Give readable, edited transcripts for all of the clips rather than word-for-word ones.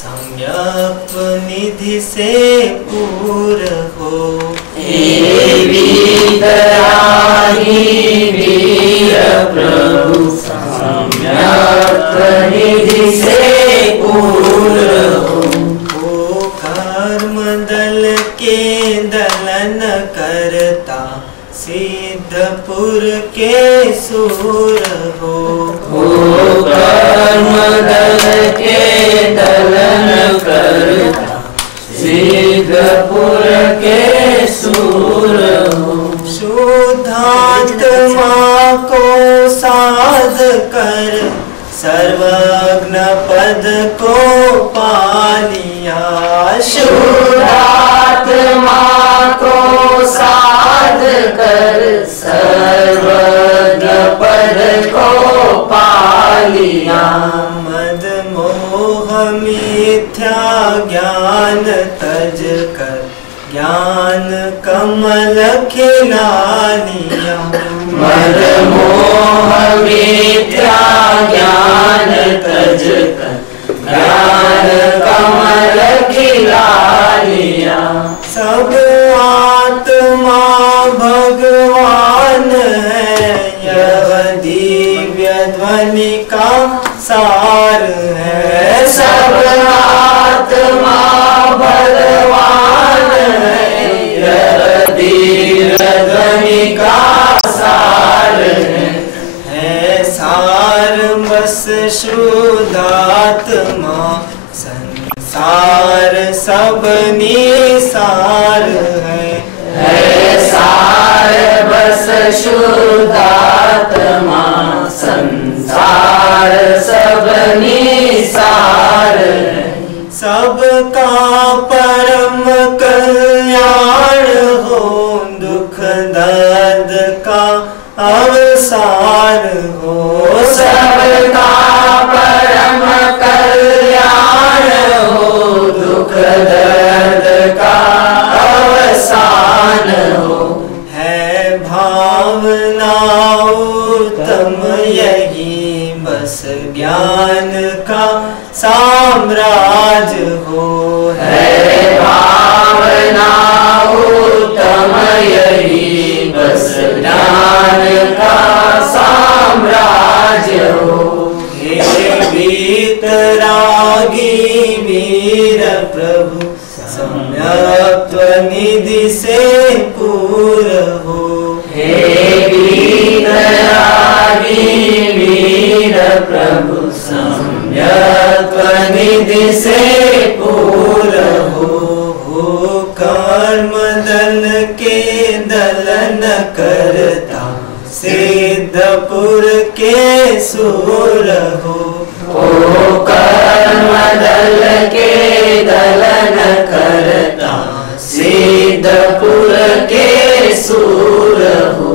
सम्यक निधि से पूर हो। वीर प्रभु सम्यक निधि से पूर हो। कर्मदल के दलन करता सिद्धपुर के सूर हो। कर्मदल के दलन करता सिद्धपुर के सूर हो। शुद्धात्मा को साध कर सर्वज्ञ पद को पा लिया। शुद्धात्मा को साध कर सर्वज्ञ पद को पा लिया। मद मोह मिथ्या ज्ञान तज कर ज्ञान कमल खिला लिया। मद मोह मिथ्या ज्ञान तज कर ज्ञान कमल खिला लिया। सब आत्मा भगवान है, यह दिव्य ध्वनि का सार है। सब आत्मा भगवान है, यह दिव्य ध्वनि का सार है सार बस शुद्धात्मा संसार सब निसार है सार बस शुद्धात्मा संसार सब निसार है। सबका परम कल्याण हो, दुख दर्द का अवसार हो। सबका परम कल्याण हो, दुख दर्द का अवसान हो। है भावना उत्तम यही, बस ज्ञान का साम्राज्य हो। है भावना उत्तम यही, बस ज्ञान का साम्राज्य हो। हे वीतरागी वीर प्रभु सम्यक निधि से पूर हो। हे वीतरागी वीर प्रभु सम्यक निधि से पूर हो। कर्मदल के दलन करता सिद्धपुर के सूर हो। कर्मदल के दलन करता सिद्धपुर के सूर हो।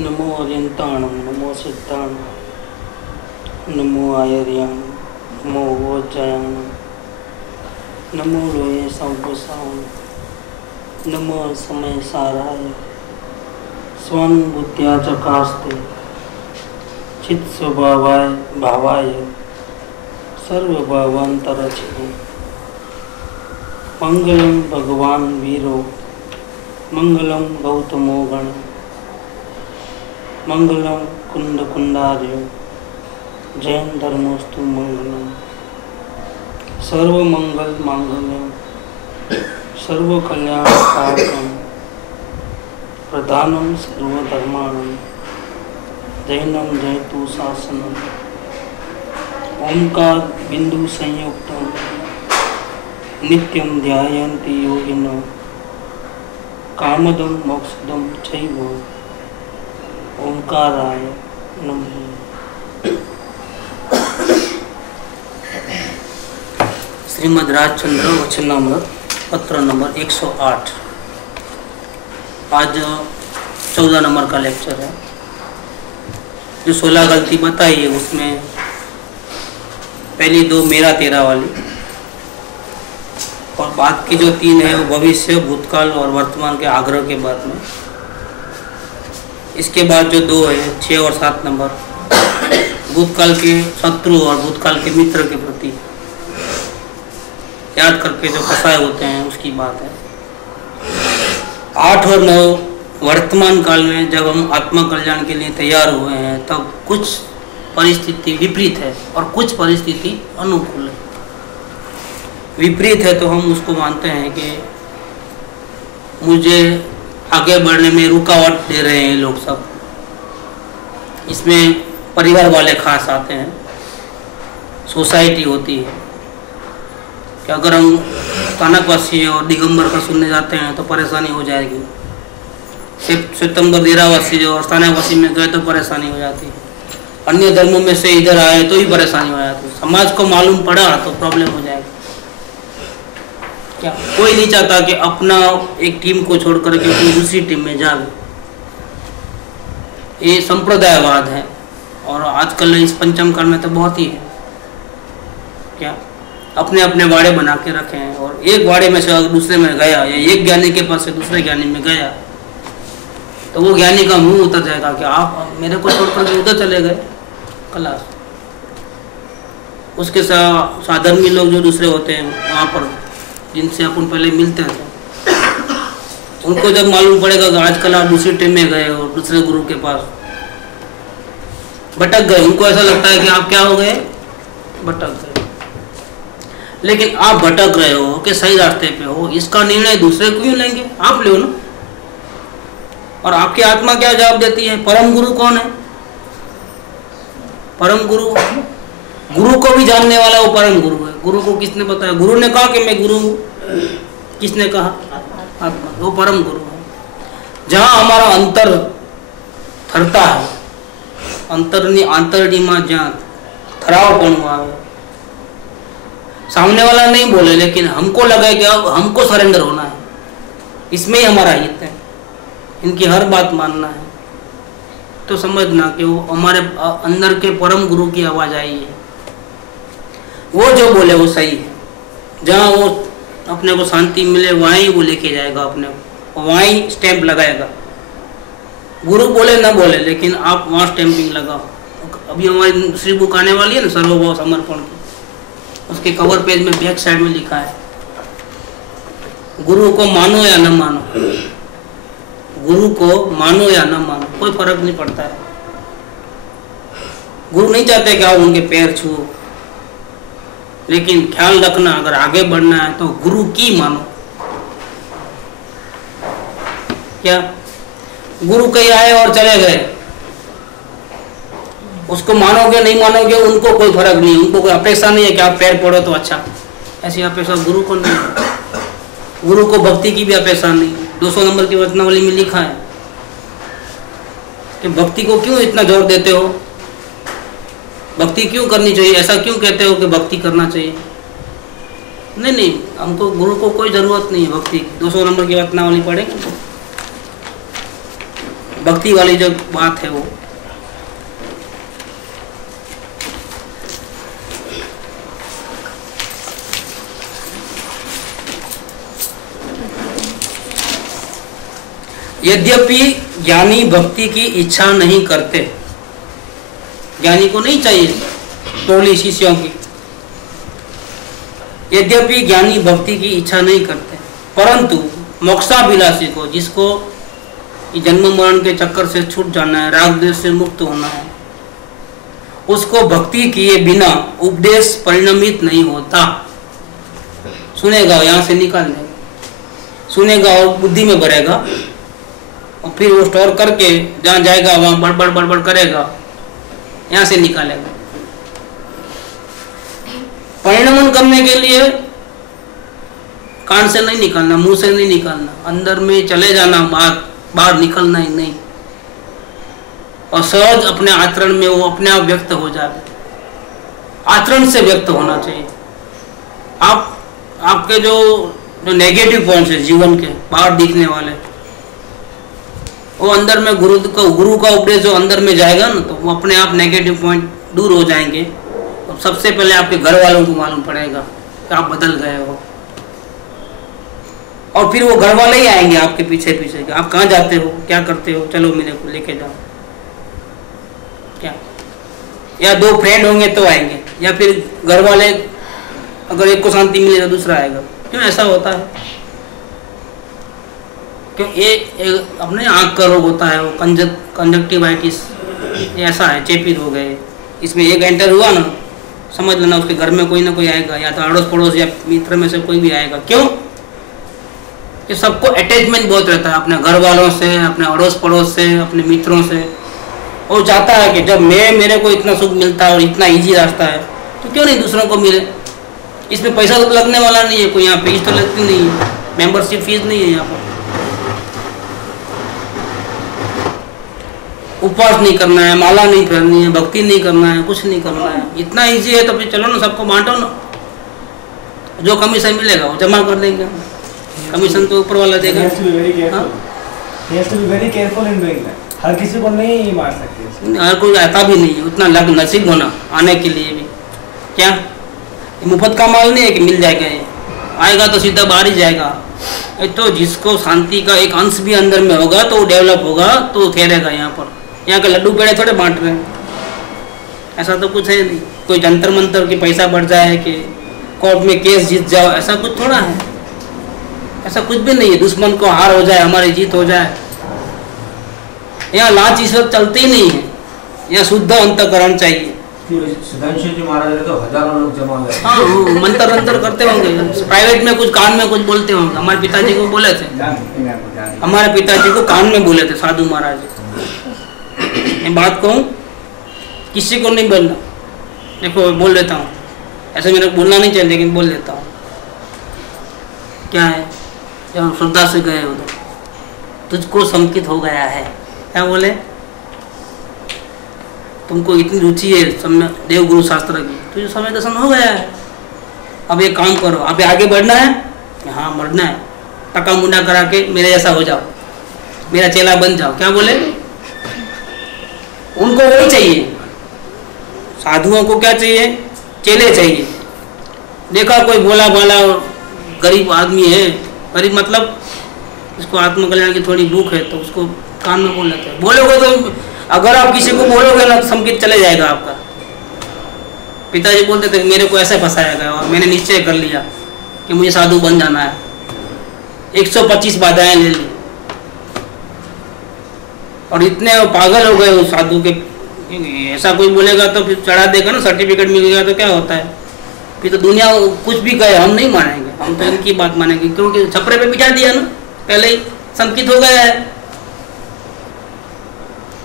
नमो अरियंताणं नमो सिद्धाणं नमो आयर्याणं नमो वोज्जायाणं नमो लोये संवसावं नमो समय साराय स्वं बुद्ध्या चकास्ते चित् स्वभावाय भावाय सर्वभावांतरचिते। मंगलम भगवान वीरो मंगलम गौतमो गण मंगलम कुंड कुंडार्यो जैन धर्मोस्तु मंगलम। सर्व मंगल मांगल्यम सर्व कल्याण कारकम प्रधानम सर्वधर्माणम जैनम जयतु शासनम। ओंकार बिंदु संयुक्तम नित्यं ध्यायन्ति योगिनो कामदं मोक्षदं चैव ओंकाराय नमः। श्रीमद् राजचंद्र वचनामृत पत्र नंबर 108। आज 14 नंबर का लेक्चर है। जो 16 गलती बताई है उसमें पहली 2 मेरा तेरा वाली, और बाद की जो 3 है वो भविष्य, भूतकाल और वर्तमान के आग्रह के बाद में। इसके बाद जो 2 है 6 और 7 नंबर, भूतकाल के शत्रु और भूतकाल के मित्र के प्रति याद करके जो फसाए होते हैं उसकी बात है। 8 और 9 वर्तमान काल में जब हम आत्मा कल्याण के लिए तैयार हुए हैं तब कुछ परिस्थिति विपरीत है और कुछ परिस्थिति अनुकूल है। विपरीत है तो हम उसको मानते हैं कि मुझे आगे बढ़ने में रुकावट दे रहे हैं लोग सब। इसमें परिवार वाले खास आते हैं, सोसाइटी होती है कि अगर हम स्थानकवासी और दिगंबर का सुनने जाते हैं तो परेशानी हो जाएगी। श्वेतंबर देरावासी और स्थानकवासी में गए तो परेशानी हो जाती है। अन्य धर्मों में से इधर आए तो ही परेशानी हो जाती है। समाज को मालूम पड़ा तो प्रॉब्लम हो जाएगी। क्या कोई नहीं चाहता कि अपना एक टीम को छोड़ करके कोई दूसरी टीम में जाए। ये संप्रदायवाद है और आजकल इस पंचम काल में तो बहुत ही है। क्या अपने अपने वाड़े बना के रखे हैं और एक वाड़े में से अगर दूसरे में गया या एक ज्ञानी के पास से दूसरे ज्ञानी में गया तो वो ज्ञानी का मुंह उतर जाएगा कि आप मेरे को छोड़ करके उधर चले गए क्लास। उसके साथ साधर्मी लोग जो दूसरे होते हैं वहाँ पर जिनसे अपन पहले मिलते थे, उनको जब मालूम पड़ेगा कि आजकल आप दूसरी टीम में गए और दूसरे गुरु के पास भटक गए, उनको ऐसा लगता है कि आप क्या हो गए, भटक गए। लेकिन आप भटक रहे हो कि सही रास्ते पे हो, इसका निर्णय दूसरे क्यों लेंगे, आप लो ना। और आपकी आत्मा क्या जवाब देती है? परम गुरु कौन है? परम गुरु, गुरु को भी जानने वाला वो परम गुरु है। गुरु को किसने बताया? गुरु ने कहा कि मैं गुरु हूँ। किसने कहा? आत्मा। वो परम गुरु है। जहाँ हमारा अंतर थरता है, अंतरडीमा जहाँ थरावपन हुआ है, सामने वाला नहीं बोले लेकिन हमको लगा कि अब हमको सरेंडर होना है, इसमें ही हमारा हित है, इनकी हर बात मानना है, तो समझना कि वो हमारे अंदर के परम गुरु की आवाज आई है। वो जो बोले वो सही है। जहाँ वो अपने को शांति मिले वहीं वो लेके जाएगा, अपने को वहीं स्टैंप लगाएगा। गुरु बोले ना बोले लेकिन आप वहाँ स्टैंपिंग लगाओ। अभी हमारी दूसरी बुक आने वाली है ना, सर्वभाव समर्पण की, उसके कवर पेज में बैक साइड में लिखा है गुरु को मानो या न मानो, गुरु को मानो या न मानो, कोई फर्क नहीं पड़ता है। गुरु नहीं चाहते कि आप उनके पैर छुओ, लेकिन ख्याल रखना अगर आगे बढ़ना है तो गुरु की मानो। क्या गुरु कहीं आए और चले गए, उसको मानोगे नहीं मानोगे उनको कोई फर्क नहीं, उनको कोई अपेक्षा नहीं है कि आप पैर पड़ो तो अच्छा, ऐसी अपेक्षा गुरु को नहीं है। गुरु को भक्ति की भी अपेक्षा नहीं। 200 नंबर की वचनावली में लिखा है कि भक्ति को क्यों इतना जोर देते हो, भक्ति क्यों करनी चाहिए, ऐसा क्यों कहते हो कि भक्ति करना चाहिए। नहीं, हमको गुरु को कोई जरूरत नहीं है भक्ति की। 200 नंबर की वचनावली पढ़ेंगे, भक्ति वाली जो बात है वो। यद्यपि ज्ञानी भक्ति की इच्छा नहीं करते, ज्ञानी को नहीं चाहिए टोली शिष्यों की, यद्यपि ज्ञानी भक्ति की इच्छा नहीं करते, परंतु मोक्षाभिलाषी को, जिसको जन्म मरण के चक्कर से छूट जाना है, राग द्वेष से मुक्त होना है, उसको भक्ति किए बिना उपदेश परिणमित नहीं होता। सुनेगा, यहाँ से निकाल देगा, सुनेगा और बुद्धि में भरेगा और फिर वो स्टोर करके जहाँ जाएगा वहाँ बड़बड़ बड़बड़ करेगा, यहाँ से निकालेगा। परिणमन करने के लिए कान से नहीं निकालना, मुंह से नहीं निकालना, अंदर में चले जाना, बाहर निकलना ही नहीं, और सहज अपने आचरण में वो अपने आप व्यक्त हो जाए। आचरण से व्यक्त होना चाहिए। आपके जो नेगेटिव पॉइंट्स है जीवन के बाहर दिखने वाले, वो अंदर में गुरु का उपदेश जो अंदर में जाएगा ना, तो वो अपने आप नेगेटिव पॉइंट दूर हो जाएंगे। और सबसे पहले आपके घर वालों को मालूम पड़ेगा कि आप बदल गए हो, और फिर वो घर वाले ही आएंगे आपके पीछे पीछे कि आप कहाँ जाते हो, क्या करते हो, चलो मेरे को लेके जाओ। क्या या दो फ्रेंड होंगे तो आएंगे, या फिर घर वाले, अगर एक को शांति मिले तो दूसरा आएगा। क्यों ऐसा होता है? क्यों ये अपने आँख का रोग होता है, वो कंजक्टिवाइटिस ऐसा है, चेपी रोग है। इसमें एक एंटर हुआ ना, समझ लेना उसके घर में कोई ना कोई आएगा, या तो अड़ोस पड़ोस या मित्र में से कोई भी आएगा। क्यों? कि सबको अटैचमेंट बहुत रहता है अपने घर वालों से, अपने अड़ोस पड़ोस से, अपने मित्रों से। वो चाहता है कि जब मेरे को इतना सुख मिलता है और इतना इजी रास्ता है, तो क्यों नहीं दूसरों को मिले। इसमें पैसा तो लगने वाला नहीं है, कोई यहाँ फीस तो लगती नहीं है, मेंबरशिप फीस नहीं है यहाँ पर। उपवास नहीं करना है, माला नहीं फेरनी है, भक्ति नहीं करना है, कुछ नहीं करना है। इतना इजी है तो फिर चलो ना, सबको बांटो ना, जो कमीशन मिलेगा वो जमा कर देंगे। कमीशन तो ऊपर वाला देगा। हर किसी को नहीं मार सकते, हर कोई आता भी नहीं है, उतना लग नसीब होना आने के लिए भी। क्या मुफ्त का माल नहीं है कि मिल जाएगा, ये आएगा तो सीधा बाहर ही जाएगा। तो जिसको शांति का एक अंश भी अंदर में होगा तो वो डेवलप होगा, तो वो ठहरेगा यहाँ पर। यहाँ के लड्डू पेड़े थोड़े बांट रहे हैं, ऐसा तो कुछ है नहीं। कोई जंतर मंतर की पैसा बढ़ जाए कि कोर्ट में केस जीत जाओ, ऐसा कुछ थोड़ा है, ऐसा कुछ भी नहीं है। दुश्मन को हार हो जाए, हमारी जीत हो जाए, यहाँ लांच इस वक्त चलती ही नहीं है। यहाँ शुद्ध अंतकरण चाहिए। सुधांशु जी महाराज तो हजारों लोग जमा हुए। हाँ, मंत्र अंतर करते होंगे, प्राइवेट में कुछ कान में कुछ बोलते होंगे। हमारे पिताजी को बोले थे, हमारे पिताजी को कान में बोले थे साधु महाराज। मैं बात कहूँ, किसी को नहीं बोलना। देखो बोल देता हूँ, ऐसे मेरे को बोलना नहीं चाहिए लेकिन बोल देता हूँ। क्या है, जब हम श्रद्धा से गए उधर, तुझको संकित हो गया है। क्या बोले? तुमको इतनी रुचि है समय देवगुरु शास्त्र की, तुझे समय दर्शन हो गया है। अब एक काम करो, अब आगे बढ़ना है। हाँ बढ़ना है, टका मुंडा करा के मेरे जैसा हो जाओ, मेरा चेला बन जाओ। क्या बोले? उनको वही चाहिए। साधुओं को क्या चाहिए? चेले चाहिए। देखा कोई भोला भाला गरीब आदमी है, गरीब मतलब उसको आत्मकल्याण की थोड़ी भूख है, तो उसको कान में बोल लेते हैं। बोलोगे तो, अगर आप किसी को बोलोगे ना, तो संकित चले जाएगा आपका। पिताजी बोलते थे मेरे को ऐसे फंसाया गया, और मैंने निश्चय कर लिया कि मुझे साधु बन जाना है। 125 बाधाएं ले ली, और इतने पागल हो गए उस साधु के। ऐसा कोई बोलेगा तो फिर चढ़ा देगा ना, सर्टिफिकेट मिल गया तो क्या होता है, फिर तो दुनिया कुछ भी कहे हम नहीं मानेंगे, हम तो इनकी बात मानेंगे, क्योंकि छपरे पे बिठा दिया ना, पहले ही संकित हो गया है।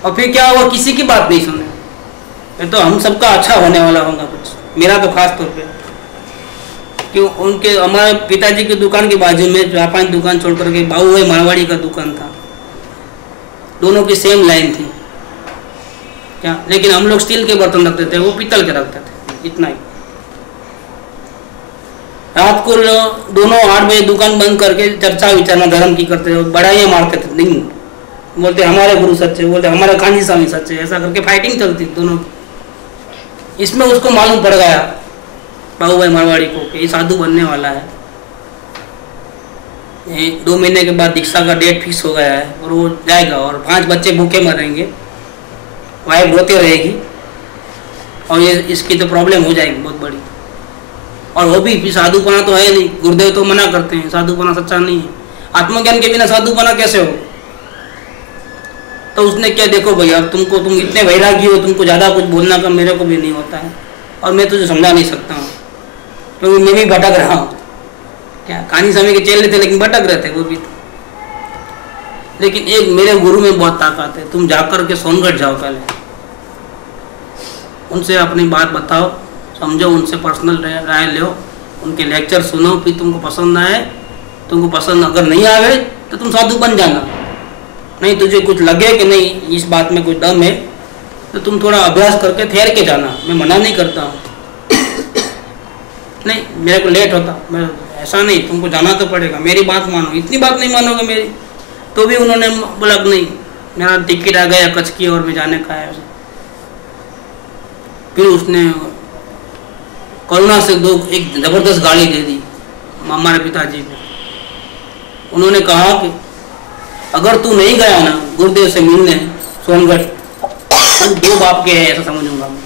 और फिर क्या हुआ, किसी की बात नहीं सुने, तो हम सबका अच्छा होने वाला होगा कुछ, मेरा तो खास तौर पे। क्यों? उनके हमारे पिताजी की दुकान के बाजू में 4-5 दुकान छोड़ करके बाबू भाई मारवाड़ी का दुकान था, दोनों की सेम लाइन थी। क्या? लेकिन हम लोग स्टील के बर्तन रखते थे, वो पीतल के रखते थे, इतना ही। रात को दोनों 8 बजे दुकान बंद करके चर्चा विचारना धर्म की करते थे, बड़ाइयाँ मारते थे। नहीं बोलते हमारे गुरु सच्चे, बोलते हमारे कांजी स्वामी सच्चे, ऐसा करके फाइटिंग चलती दोनों। इसमें उसको मालूम पड़ गया बाबू भाई मारवाड़ी को कि ये साधु बनने वाला है। 2 महीने के बाद दीक्षा का डेट फिक्स हो गया है, और वो जाएगा, और 5 बच्चे भूखे मरेंगे, वाइफ रोते रहेगी, और ये इसकी तो प्रॉब्लम हो जाएगी बहुत बड़ी। और वो भी साधुपना तो है नहीं, गुरुदेव तो मना करते हैं, साधुपना सच्चा नहीं है। आत्मज्ञान के बिना साधुपना कैसे हो? तो उसने क्या, देखो भैया तुम इतने वैरागी हो, तुमको ज़्यादा कुछ बोलना का मेरे को भी नहीं होता है, और मैं तुझे समझा नहीं सकता हूँ, क्योंकि मैं भी भटक रहा हूँ। क्या? कानी समय के चेले थे लेकिन भटक रहे थे वो भी। लेकिन एक मेरे गुरु में बहुत ताकत है, तुम जाकर के सोनगढ़ जाओ, पहले उनसे अपनी बात बताओ, समझो, उनसे पर्सनल राय लो, उनके लेक्चर सुनो, फिर तुमको पसंद आए, तुमको पसंद अगर नहीं आए तो तुम साधु बन जाना। नहीं तुझे कुछ लगे कि नहीं इस बात में कोई दम है, तो तुम थोड़ा अभ्यास करके ठहर के जाना, मैं मना नहीं करता हूँ। नहीं मेरे को लेट होता, मैं ऐसा नहीं, तुमको जाना तो पड़ेगा, मेरी बात मानो। इतनी बात नहीं मानोगे मेरी, तो भी उन्होंने बोला नहीं मेरा टिकट आ गया कच्छ की ओर में जाने का है। फिर उसने करुणा से एक जबरदस्त गाड़ी दे दी हमारे पिताजी को। उन्होंने कहा कि अगर तू नहीं गया ना गुरुदेव से मिलने सोनगढ़, तो 2 बाप के है ऐसा समझूंगा मैं।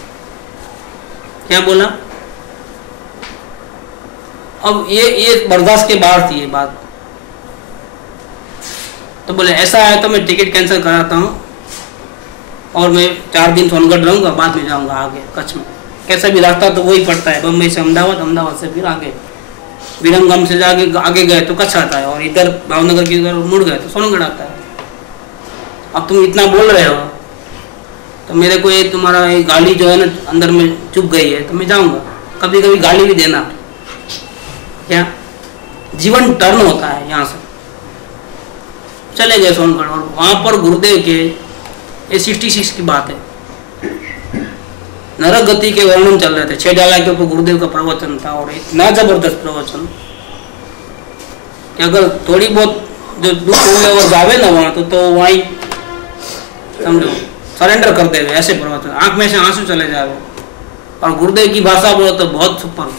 क्या बोला? अब ये बर्दाश्त के बाहर थी ये बात। तो बोले ऐसा है तो मैं टिकट कैंसिल कराता हूँ और मैं 4 दिन सोनगढ़ रहूँगा, बाद में जाऊँगा आगे कच्छ में। कैसा भी रास्ता तो वही पड़ता है, बम्बई से अहमदाबाद, अहमदाबाद से फिर आगे विरंगम से जाके आगे गए तो कच्छ आता है, और इधर भावनगर की इधर मुड़ गए तो सोनगढ़ आता है। अब तुम इतना बोल रहे हो तो मेरे को ये तुम्हारा ये गाली जो है ना अंदर में चुप गई है, तो मैं जाऊँगा। कभी कभी गाली भी देना, क्या जीवन टर्न होता है। यहाँ से चले गए सोनगढ़, और वहाँ पर गुरुदेव के ये 66 की बात है, नरक गति के वर्णन चल रहे थे। 6 डाला के ऊपर गुरुदेव का प्रवचन था, और इतना जबरदस्त प्रवचन कि अगर थोड़ी बहुत जो दुख हुए और जावे ना वहाँ तो वहीं समझो सरेंडर कर देवे, ऐसे प्रवचन। आंख में से आंसू चले जावे, और गुरुदेव की भाषा बोलो तो बहुत सुपर।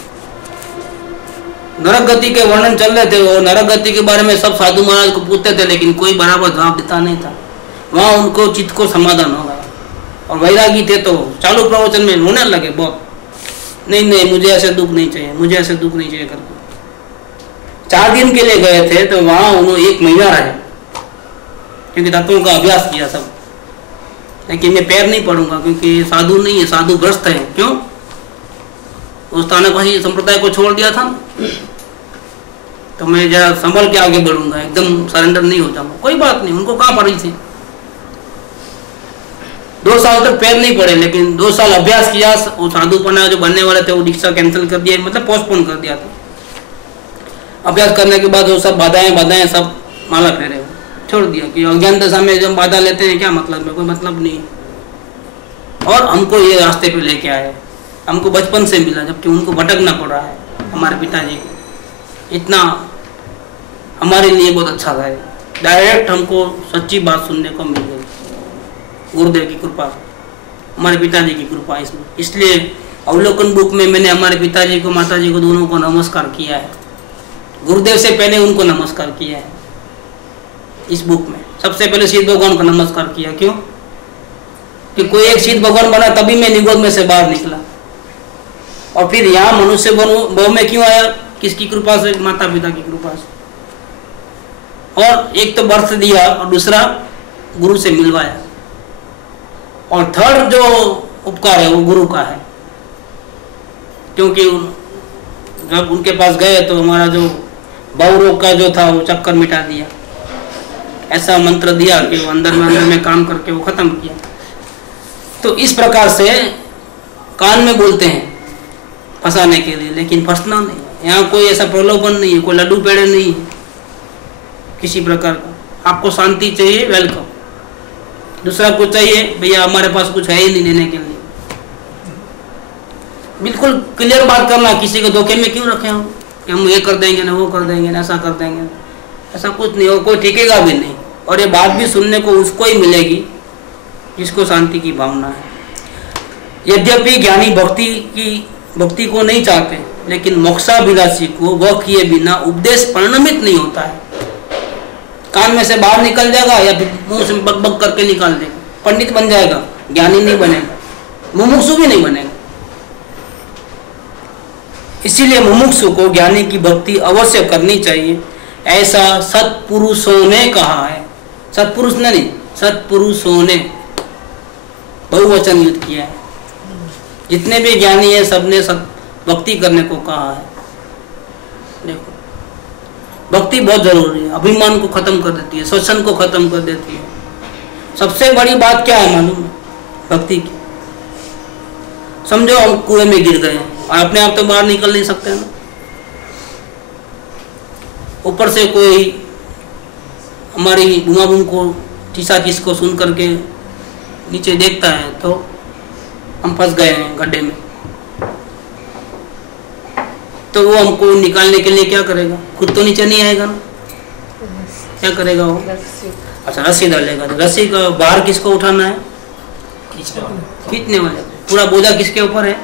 नरक गति के वर्णन चल रहे थे, और नरक गति के बारे में सब साधु महाराज को पूछते थे, लेकिन कोई बराबर जवाब देता नहीं था। वहाँ उनको चित्त को समाधान हो गया, और वैरागी थे तो चालू प्रवचन में रोने लगे बहुत। नहीं मुझे ऐसे दुख नहीं चाहिए, मुझे ऐसे दुख नहीं चाहिए करके 4 दिन के लिए गए थे। तो वहाँ उन्होंने 1 महीना रहे, क्योंकि तत्वों का अभ्यास किया सब। लेकिन मैं पैर नहीं पड़ूंगा, क्योंकि साधु नहीं है, साधु भ्रष्ट है। क्यों? उस स्थानकवासी संप्रदाय को छोड़ दिया था, तो मैं जरा संभल के आगे बढ़ूंगा, एकदम सरेंडर नहीं हो जाऊंगा। कोई बात नहीं, उनको कहाँ पड़ी थी। 2 साल तक पैर नहीं पड़े, लेकिन 2 साल अभ्यास किया। वो साधुपना जो बनने वाले थे वो दीक्षा कैंसिल कर दिया, मतलब पोस्टपोन कर दिया था। अभ्यास करने के बाद वो सब बाधाएं सब माला फेरे छोड़ दिया कि अज्ञान दशा में जब बाधा लेते हैं क्या मतलब में, कोई मतलब नहीं। और हमको ये रास्ते पे लेके आए, हमको बचपन से मिला, जबकि उनको भटकना पड़ रहा है। हमारे पिताजी को इतना हमारे लिए बहुत अच्छा था, डायरेक्ट हमको सच्ची बात सुनने को मिल गई, गुरुदेव की कृपा, हमारे पिताजी की कृपा इसमें। इसलिए अवलोकन बुक में मैंने हमारे पिताजी को, माताजी को, दोनों को नमस्कार किया है। गुरुदेव से पहले उनको नमस्कार किया है। इस बुक में सबसे पहले सिद्ध भगवान को नमस्कार किया। क्यों? कि कोई एक सिद्ध भगवान बना तभी मैं निगोद में से बाहर निकला, और फिर यहाँ मनुष्य बहु में क्यों आया? किसकी कृपा से? माता पिता की कृपा से। और एक तो बर्थ दिया, और दूसरा गुरु से मिलवाया, और थर्ड जो उपकार है वो गुरु का है। क्योंकि जब उनके पास गए तो हमारा जो बहुरोग का जो था वो चक्कर मिटा दिया, ऐसा मंत्र दिया कि वो अंदर में काम करके वो खत्म किया। तो इस प्रकार से कान में बोलते हैं फंसाने के लिए, लेकिन फंसना नहीं है। यहाँ कोई ऐसा प्रलोभन नहीं है, कोई लड्डू पेड़े नहीं है किसी प्रकार का। आपको शांति चाहिए, वेलकम। दूसरा कुछ चाहिए, भैया हमारे पास कुछ है ही नहीं देने के लिए। बिल्कुल क्लियर बात करना, किसी को धोखे में क्यों रखे हम कि हम ये कर देंगे ना, वो कर देंगे ना, ऐसा कर देंगे, ऐसा कुछ नहीं हो, कोई टिकेगा भी नहीं। और ये बात भी सुनने को उसको ही मिलेगी जिसको शांति की भावना है। यद्यपि ज्ञानी भक्ति को नहीं चाहते, लेकिन मोक्षाभिलाषी को वह किए बिना उपदेश परिणमित नहीं होता है। कान में से बाहर निकल जाएगा या फिर मुंह से बक बक करके निकाल देगा, पंडित बन जाएगा, ज्ञानी नहीं बनेगा, मुमुक्षु भी नहीं बनेगा। इसीलिए मुमुक्षु को ज्ञानी की भक्ति अवश्य करनी चाहिए, ऐसा सत्पुरुषों ने कहा है। सत्पुरुष ने नहीं, सत्पुरुषों ने बहुवचन युक्त किया है। जितने भी ज्ञानी है सबने भक्ति करने को कहा है। देखो, भक्ति बहुत जरूरी है, अभिमान को खत्म कर देती है, शोषण को खत्म कर देती है। सबसे बड़ी बात क्या है मालूम है? भक्ति की। समझो हम कुएं में गिर गए और अपने आप तो बाहर निकल नहीं सकते ना, ऊपर से कोई हमारी बुमाबुम को चीस को सुन करके नीचे देखता है तो हम फंस गए हैं गड्ढे में। तो वो हमको निकालने के लिए क्या करेगा? खुद तो नीचे नहीं आएगा ना, क्या करेगा वो? अच्छा रस्सी डालेगा, तो रस्सी का बाहर किसको उठाना है? खींचने वाले। पूरा बोझा किसके ऊपर है?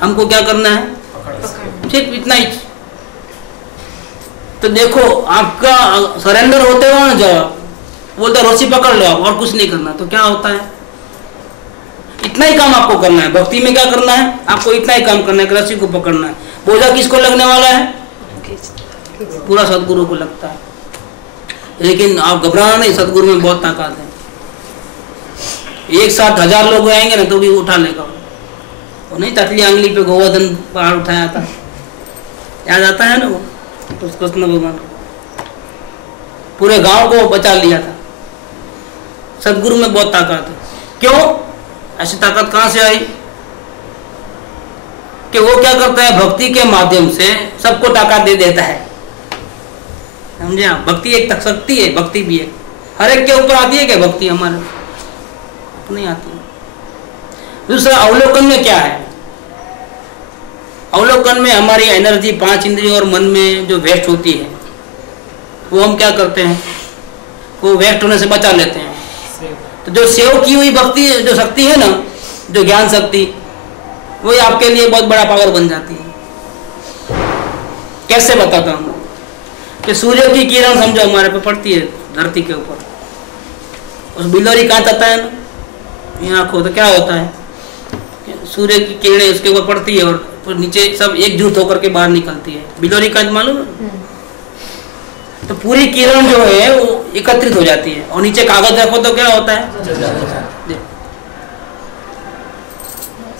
हमको क्या करना है? सिर्फ इतना ही। तो देखो आपका सरेंडर होते हो ना, जब बोलते रस्सी पकड़ लो आप और कुछ नहीं करना, तो क्या होता है? इतना ही काम आपको करना है। भक्ति में क्या करना है? आपको इतना ही काम करना है कि रस्सी को पकड़ना है। बोझा किसको लगने वाला है? पूरा सदगुरु को लगता है। लेकिन आप घबराना नहीं, सदगुरु में बहुत ताकत है। एक साथ 1000 लोग आएंगे ना तो भी उठा लेगा वो। नहीं ततली आंगली पे गोवर्धन पहाड़ उठाया था, याद आता है ना वो, तो कृष्ण भगवान पूरे गांव को बचा लिया था। सदगुरु में बहुत ताकत है। क्यों? ऐसी ताकत कहां से आई? कि वो क्या करता है? भक्ति के माध्यम से सबको ताकत दे देता है। समझे आप? भक्ति एक शक्ति है, भक्ति भी है। हर एक के ऊपर आती है क्या भक्ति? हमारे नहीं आती। दूसरा अवलोकन में क्या है? अवलोकन में हमारी एनर्जी 5 इंद्रियों और मन में जो वेस्ट होती है वो हम क्या करते हैं? वो वेस्ट होने से बचा लेते हैं। तो जो सेव की हुई भक्ति जो शक्ति है ना, जो ज्ञान शक्ति, वही आपके लिए बहुत बड़ा पावर बन जाती है। कैसे बताता हूँ कि सूर्य की किरण समझो हमारे पे पड़ती है धरती के ऊपर, उस बिलोरी कांच आता है ना यहाँ आंखों, तो क्या होता है? सूर्य की किरणें उसके ऊपर पड़ती है और तो नीचे सब एकजुट होकर के बाहर निकलती है। बिलोरी कांच मालूम है? तो पूरी किरण जो है वो एकत्रित हो जाती है और नीचे कागज रखो तो क्या होता है?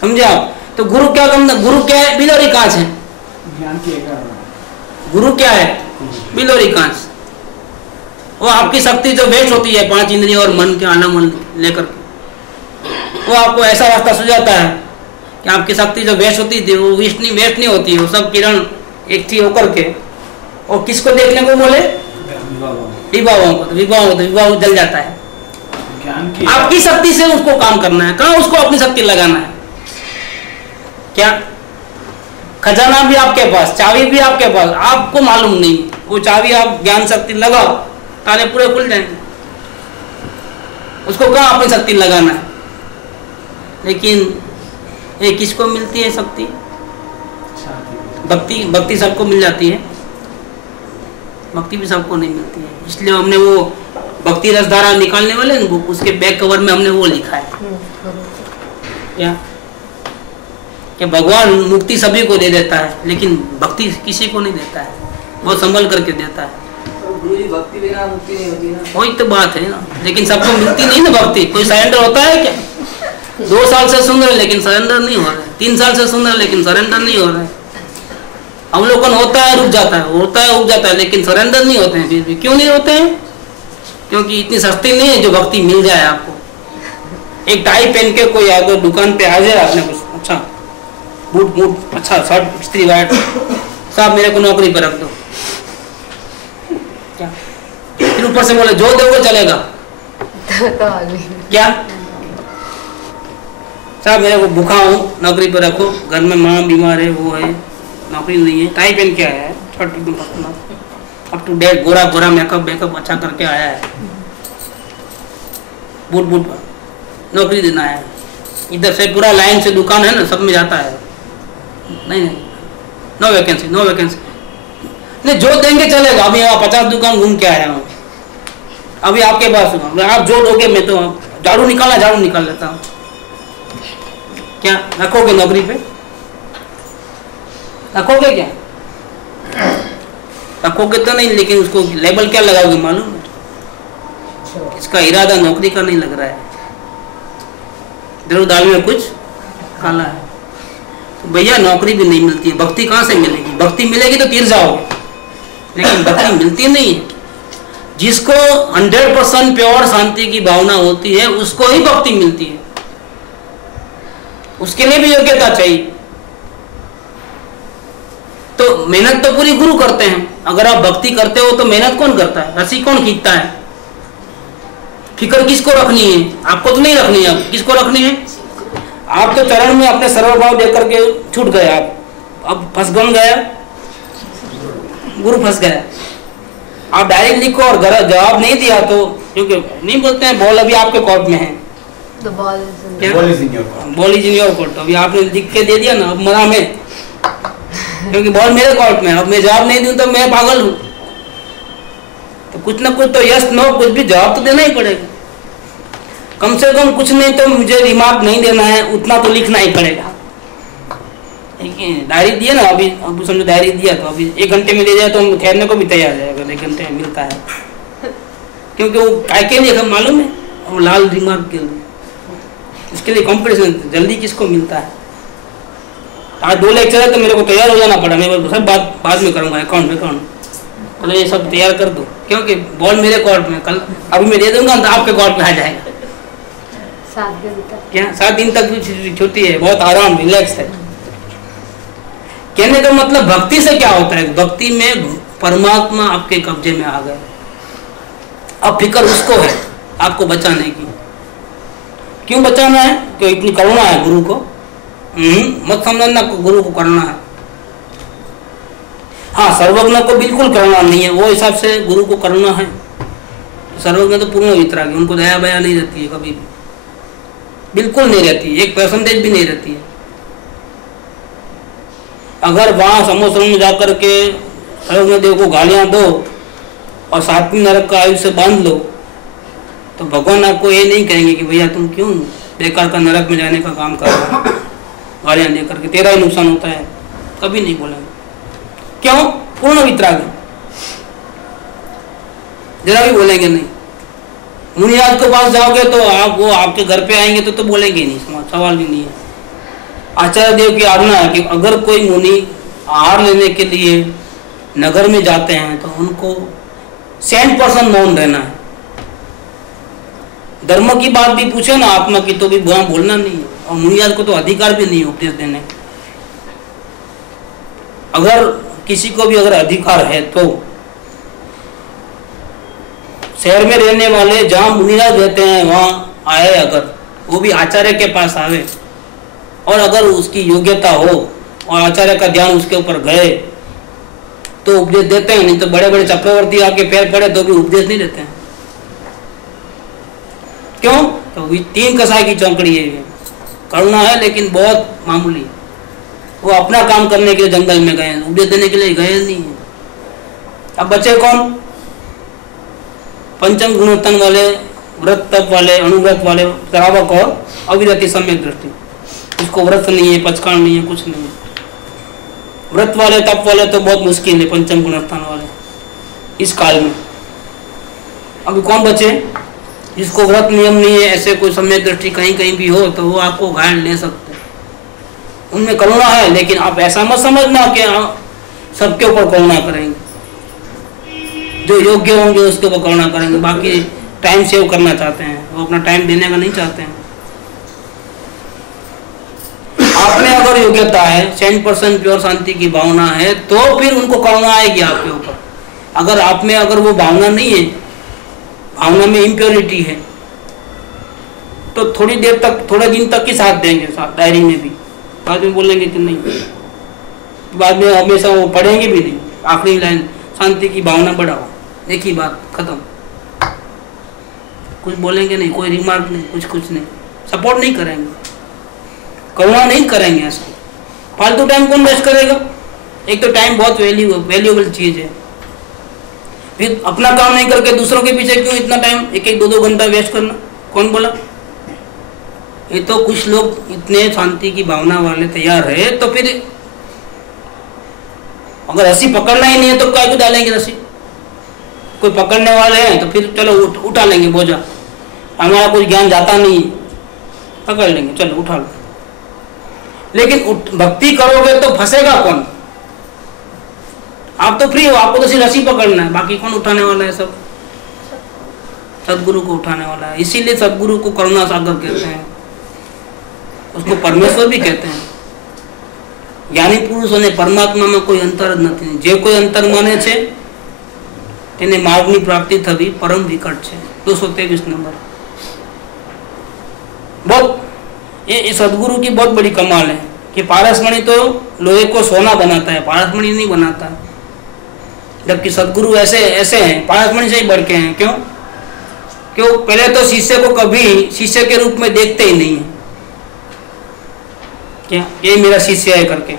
समझे आप? तो गुरु क्या करना? गुरु क्या है? बिलोरी कांच है। गुरु क्या है? बिलोरी कांच। वो आपकी शक्ति जो वेस्ट होती है 5 इंद्रियों और मन के आनंद लेकर के, वो आपको ऐसा रास्ता सुझाता है कि आपकी शक्ति जो वेस्ट होती थी वो वेस्ट नहीं होती है। वो सब किरण एक थी होकर के, और किसको देखने को बोले? विभागों को। तो विभाग जल जाता है। आपकी शक्ति से उसको काम करना है। कहाँ उसको अपनी शक्ति लगाना है? क्या खजाना भी आपके पास, चाबी भी आपके पास, आपको मालूम नहीं। वो चाबी आप ज्ञान शक्ति लगाओ, ताले पूरे खुल जाएंगे। उसको कहाँ अपनी शक्ति लगाना है? लेकिन ये किसको मिलती है शक्ति? भक्ति। भक्ति सबको मिल जाती है, भक्ति भी सबको नहीं मिलती है। इसलिए हमने वो भक्ति रसधारा निकालने वाले ना बुक, उसके बैक कवर में हमने वो लिखा है क्या कि भगवान मुक्ति सभी को दे देता है लेकिन भक्ति किसी को नहीं देता है, बहुत संभल करके देता है। भक्ति बिना मुक्ति नहीं होती ना। वही तो बात है ना, लेकिन सबको मिलती नहीं ना भक्ति। कोई सरेंडर होता है क्या? 2 साल से सुन रहे लेकिन सरेंडर नहीं हो रहा है, 3 साल से सुन रहे लेकिन सरेंडर नहीं हो रहा है। अवलोकन होता है, रुक जाता है, होता है, रुक जाता है, लेकिन सरेंडर नहीं होते हैं। फिर भी क्यों नहीं होते हैं? क्योंकि इतनी सस्ती नहीं है जो भक्ति मिल जाए आपको। एक टाई पहन के कोई अगर दुकान पे आ जाए, आपने कुछ अच्छा बूट अच्छा शर्ट इस्त्री वाइट, साहब मेरे को नौकरी पर रख दो, क्या? फिर ऊपर से बोले जो दोगे चलेगा क्या? साहब मेरे को भूखा हूँ, नौकरी पर रखो, घर में माँ बीमार है, वो है, नौकरी नहीं है, टाई पहन के आया है, शर्ट एकदम पसंद, up to date, Gora Gora makeup अच्छा करके आया है, बूट नौकरी देना है। इधर से पूरा लाइन से दुकान है ना, सब में जाता है। नहीं नो वैकेंसी नहीं, जो देंगे चलेगा। अभी आप 50 दुकान घूम के आया हूँ, अभी आपके पास आप जो दोगे मैं तो झाड़ू निकाल लेता हूँ। क्या रखोगे नौकरी पे? रखोगे क्या? रखोगे तो नहीं, लेकिन उसको लेबल क्या लगाओगे मालूम है? इसका इरादा नौकरी का नहीं लग रहा है, जरूर दाल में कुछ काला है। तो भैया नौकरी भी नहीं मिलती है, भक्ति कहाँ से मिलेगी? भक्ति मिलेगी तो तीर जाओगे, लेकिन भक्ति मिलती नहीं है। जिसको 100% प्योर शांति की भावना होती है उसको ही भक्ति मिलती है। उसके लिए भी योग्यता चाहिए। तो मेहनत तो पूरी गुरु करते हैं। अगर आप भक्ति करते हो तो मेहनत कौन करता है? रस्सी कौन खींचता है? फिक्र किसको रखनी है? आपको तो नहीं रखनी है। किसको रखनी है? आप तो चरण में अपने सर्वभाव देकर के छूट गए, आप अब फंस गया, गुरु फंस गया। आप डायरी लिखो और जवाब नहीं दिया तो, क्योंकि नहीं बोलते हैं बॉल अभी आपके कोर्ट में है, The ball is in क्या? Ball is in your court. Ball is in your court. अभी आपने लिख के दे दिया ना, अब मरा मैं, क्योंकि बॉल मेरे कोर्ट में, अब मैं जवाब नहीं दूं तो मैं पागल हूं। तो कुछ ना कुछ तो यस नो कुछ भी जवाब तो देना ही पड़ेगा। कम से कम कुछ नहीं तो मुझे रिमार्क नहीं देना है, उतना तो लिखना ही पड़ेगा। डायरी दिया ना, अभी अब समझो डायरी दिया तो अभी 1 घंटे में ले जाए तो ठहरने को भी तैयार है, अगर 1 घंटे में मिलता है, क्योंकि वो काय के लिए मालूम है, वो लाल रिमार्क के लिए, इसके लिए कॉम्पिटिशन जल्दी किसको मिलता है। आज 2 लेक्चर है तो मेरे को तैयार हो जाना पड़ा, मैं सब बाद में करूँगा, अकाउंट मतलब ये सब तैयार कर दो, क्योंकि बॉल मेरे कोर्ट में, कल अभी मैं दे दूंगा तो आपके कोर्ट में आ जाएगा। 7 दिन तक क्या 7 दिन तक भी छुट्टी है, बहुत आराम रिलैक्स है। कहने का मतलब भक्ति से क्या होता है, भक्ति में परमात्मा आपके कब्जे में आ गए, अब फिक्र उसको है आपको बचाने की। क्यों बचाना है? क्यों इतनी करुणा है गुरु को, मत समझना गुरु को करना है। हाँ, सर्वज्ञ को बिल्कुल करना नहीं है, वो हिसाब से गुरु को करना है। सर्वज्ञ तो पूर्ण वितरागी, उनको दया बया नहीं रहती है, कभी भी बिल्कुल नहीं रहती है, 1% भी नहीं रहती है। अगर वहां समोसर में जाकर के सर्वज्ञ देव को गालियां दो और 7वीं नरक का आयुष्य बांध लो तो भगवान आपको ये नहीं कहेंगे कि भैया तुम क्यों बेकार का नरक में जाने का काम कर रहे हो, गालियां देकर के तेरा ही नुकसान होता है, कभी नहीं बोलेंगे। क्यों? पूर्ण वितराग, जरा भी बोलेंगे नहीं। मुनिराज के पास जाओगे तो आप वो आपके घर पे आएंगे तो बोलेंगे नहीं, सवाल भी नहीं है। आचार्य देव की आज्ञा है कि अगर कोई मुनि आहार लेने के लिए नगर में जाते हैं तो उनको 100% मौन रहना है। धर्म की बात भी पूछे ना आत्मा की तो भी वहां बोलना नहीं है, और मुनिराज को तो अधिकार भी नहीं उपदेश देने। अगर किसी को भी अगर अधिकार है तो शहर में रहने वाले जहां मुनिराज रहते हैं वहां आए, अगर वो भी आचार्य के पास आवे और अगर उसकी योग्यता हो और आचार्य का ध्यान उसके ऊपर गए तो उपदेश देते हैं, नहीं तो बड़े बड़े चक्रवर्ती आके पैर पड़े तो भी उपदेश नहीं देते हैं। क्यों? तो 3 कसाई की चौकड़ी है, ये करुणा है लेकिन बहुत मामूली। वो अपना काम करने के लिए जंगल में गए, उपदेश देने के लिए गए नहीं है। अब बचे कौन? पंचम गुणोत्तन वाले, व्रत तप वाले, अनुव्रत वाले, श्रावक और अविरति सम्यक दृष्टि। इसको व्रत नहीं है, पचकान नहीं है, कुछ नहीं है। व्रत वाले तप वाले तो बहुत मुश्किल है, पंचम गुणोत्तन वाले इस काल में। अभी कौन बचे? जिसको व्रत नियम नहीं है, ऐसे कोई सम्यक दृष्टि कहीं कहीं भी हो तो वो आपको घायल ले सकते हैं। उनमें करुणा है, लेकिन आप ऐसा मत समझना कि सबके ऊपर करुणा करेंगे। जो योग्य होंगे उसके ऊपर करुणा करेंगे, बाकी टाइम सेव करना चाहते हैं, वो अपना टाइम देने का नहीं चाहते हैं। आप में अगर योग्यता है, 100% प्योर शांति की भावना है तो फिर उनको करुणा आएगी आपके ऊपर। अगर आप में अगर वो भावना नहीं है, भावना में इम्प्योरिटी है, तो थोड़ी देर तक, थोड़े दिन तक ही साथ देंगे, साथ डायरी में भी, बाद में बोलेंगे कि नहीं, बाद में हमेशा वो पढ़ेंगे भी नहीं। आखिरी लाइन, शांति की भावना बढ़ाओ, एक ही बात, खत्म। कुछ बोलेंगे नहीं, कोई रिमार्क नहीं, कुछ नहीं, सपोर्ट नहीं करेंगे, करुणा नहीं करेंगे। ऐसा फालतू टाइम कौन वेस्ट करेगा? एक तो टाइम बहुत वैल्यूएबल चीज है, फिर अपना काम नहीं करके दूसरों के पीछे क्यों इतना टाइम, 1-2 घंटा वेस्ट करना? कौन बोला? ये तो कुछ लोग इतने शांति की भावना वाले तैयार है, तो फिर अगर रस्सी पकड़ना ही नहीं है तो काय को डालेंगे रस्सी? कोई पकड़ने वाले हैं तो फिर चलो उठा लेंगे बोझा, हमारा कोई ज्ञान जाता नहीं, पकड़ लेंगे, चलो उठा लो। लेकिन भक्ति करोगे तो फंसेगा कौन? आप तो फ्री हो, आपको तो सिर्फ रस्सी पकड़ना है, बाकी कौन उठाने वाला है? सब सदगुरु को उठाने वाला है। इसीलिए सदगुरु को करुणा सागर कहते हैं, उसको परमेश्वर भी कहते हैं। ज्ञानी पुरुष અને પરમાત્મામાં કોઈ અંતર જ નથી। જે કોઈ અંતર માને છે તેને માર્ગની પ્રાપ્તિ થવી પરમ વિકટ છે। 223 नंबर। बहुत ये सदगुरु की बहुत बड़ी कमाल है कि पारसमणि तो लोहे को सोना बनाता है, पारसमणि नहीं बनाता। जबकि सदगुरु ऐसे ऐसे हैं, पारसमणि से ही बढ़ के हैं। क्यों? क्यों? पहले तो शिष्य को कभी शिष्य के रूप में देखते ही नहीं है, क्या ये मेरा शिष्य है करके,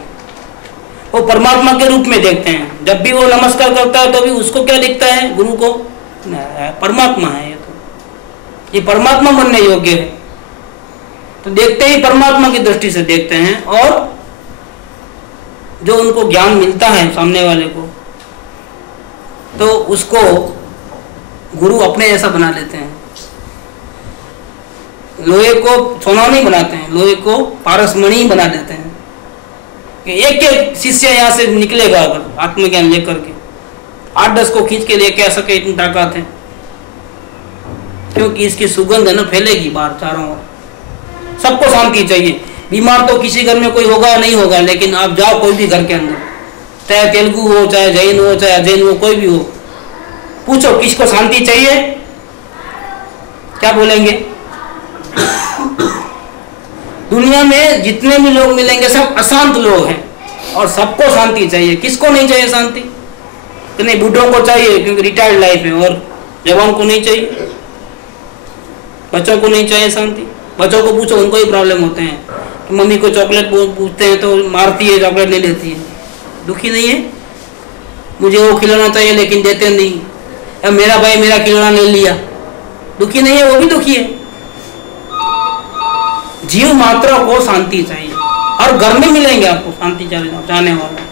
वो परमात्मा के रूप में देखते हैं। जब भी वो नमस्कार करता है तो भी उसको क्या दिखता है? गुरु को परमात्मा है, ये परमात्मा बनने योग्य है। तो देखते ही परमात्मा की दृष्टि से देखते हैं, और जो उनको ज्ञान मिलता है सामने वाले को, तो उसको गुरु अपने जैसा बना लेते हैं। लोहे को सोना नहीं बनाते हैं, लोहे को पारसमणि बना देते हैं कि एक एक शिष्य यहाँ से निकलेगा अगर आत्मज्ञान लेकर के, 8-10 को खींच के लेके आ सके, इतनी ताकत है। क्योंकि इसकी सुगंध है ना, फैलेगी बाहर चारों ओर। सबको शांति चाहिए। बीमार तो किसी घर में कोई होगा नहीं होगा, लेकिन आप जाओ कोई भी घर के अंदर, चाहे तेलुगु हो, चाहे जैन हो, चाहे अजैन हो, कोई भी हो, पूछो किसको शांति चाहिए, क्या बोलेंगे? दुनिया में जितने भी लोग मिलेंगे सब अशांत लोग हैं, और सबको शांति चाहिए। किसको नहीं चाहिए शांति? नहीं, बूढ़ों को चाहिए क्योंकि रिटायर्ड लाइफ है, और जवान को नहीं चाहिए, बच्चों को नहीं चाहिए शांति। बच्चों को पूछो, उनको ही प्रॉब्लम होते हैं कि मम्मी को चॉकलेट पूछते हैं तो मारती है, चॉकलेट नहीं देती है। दुखी नहीं है? मुझे वो खिलौना चाहिए लेकिन देते नहीं, अब मेरा भाई मेरा खिलौना ले लिया। दुखी नहीं है? वो भी दुखी है। जीव मात्रा को शांति चाहिए, और घर में मिलेंगे आपको शांति चाहने वाले।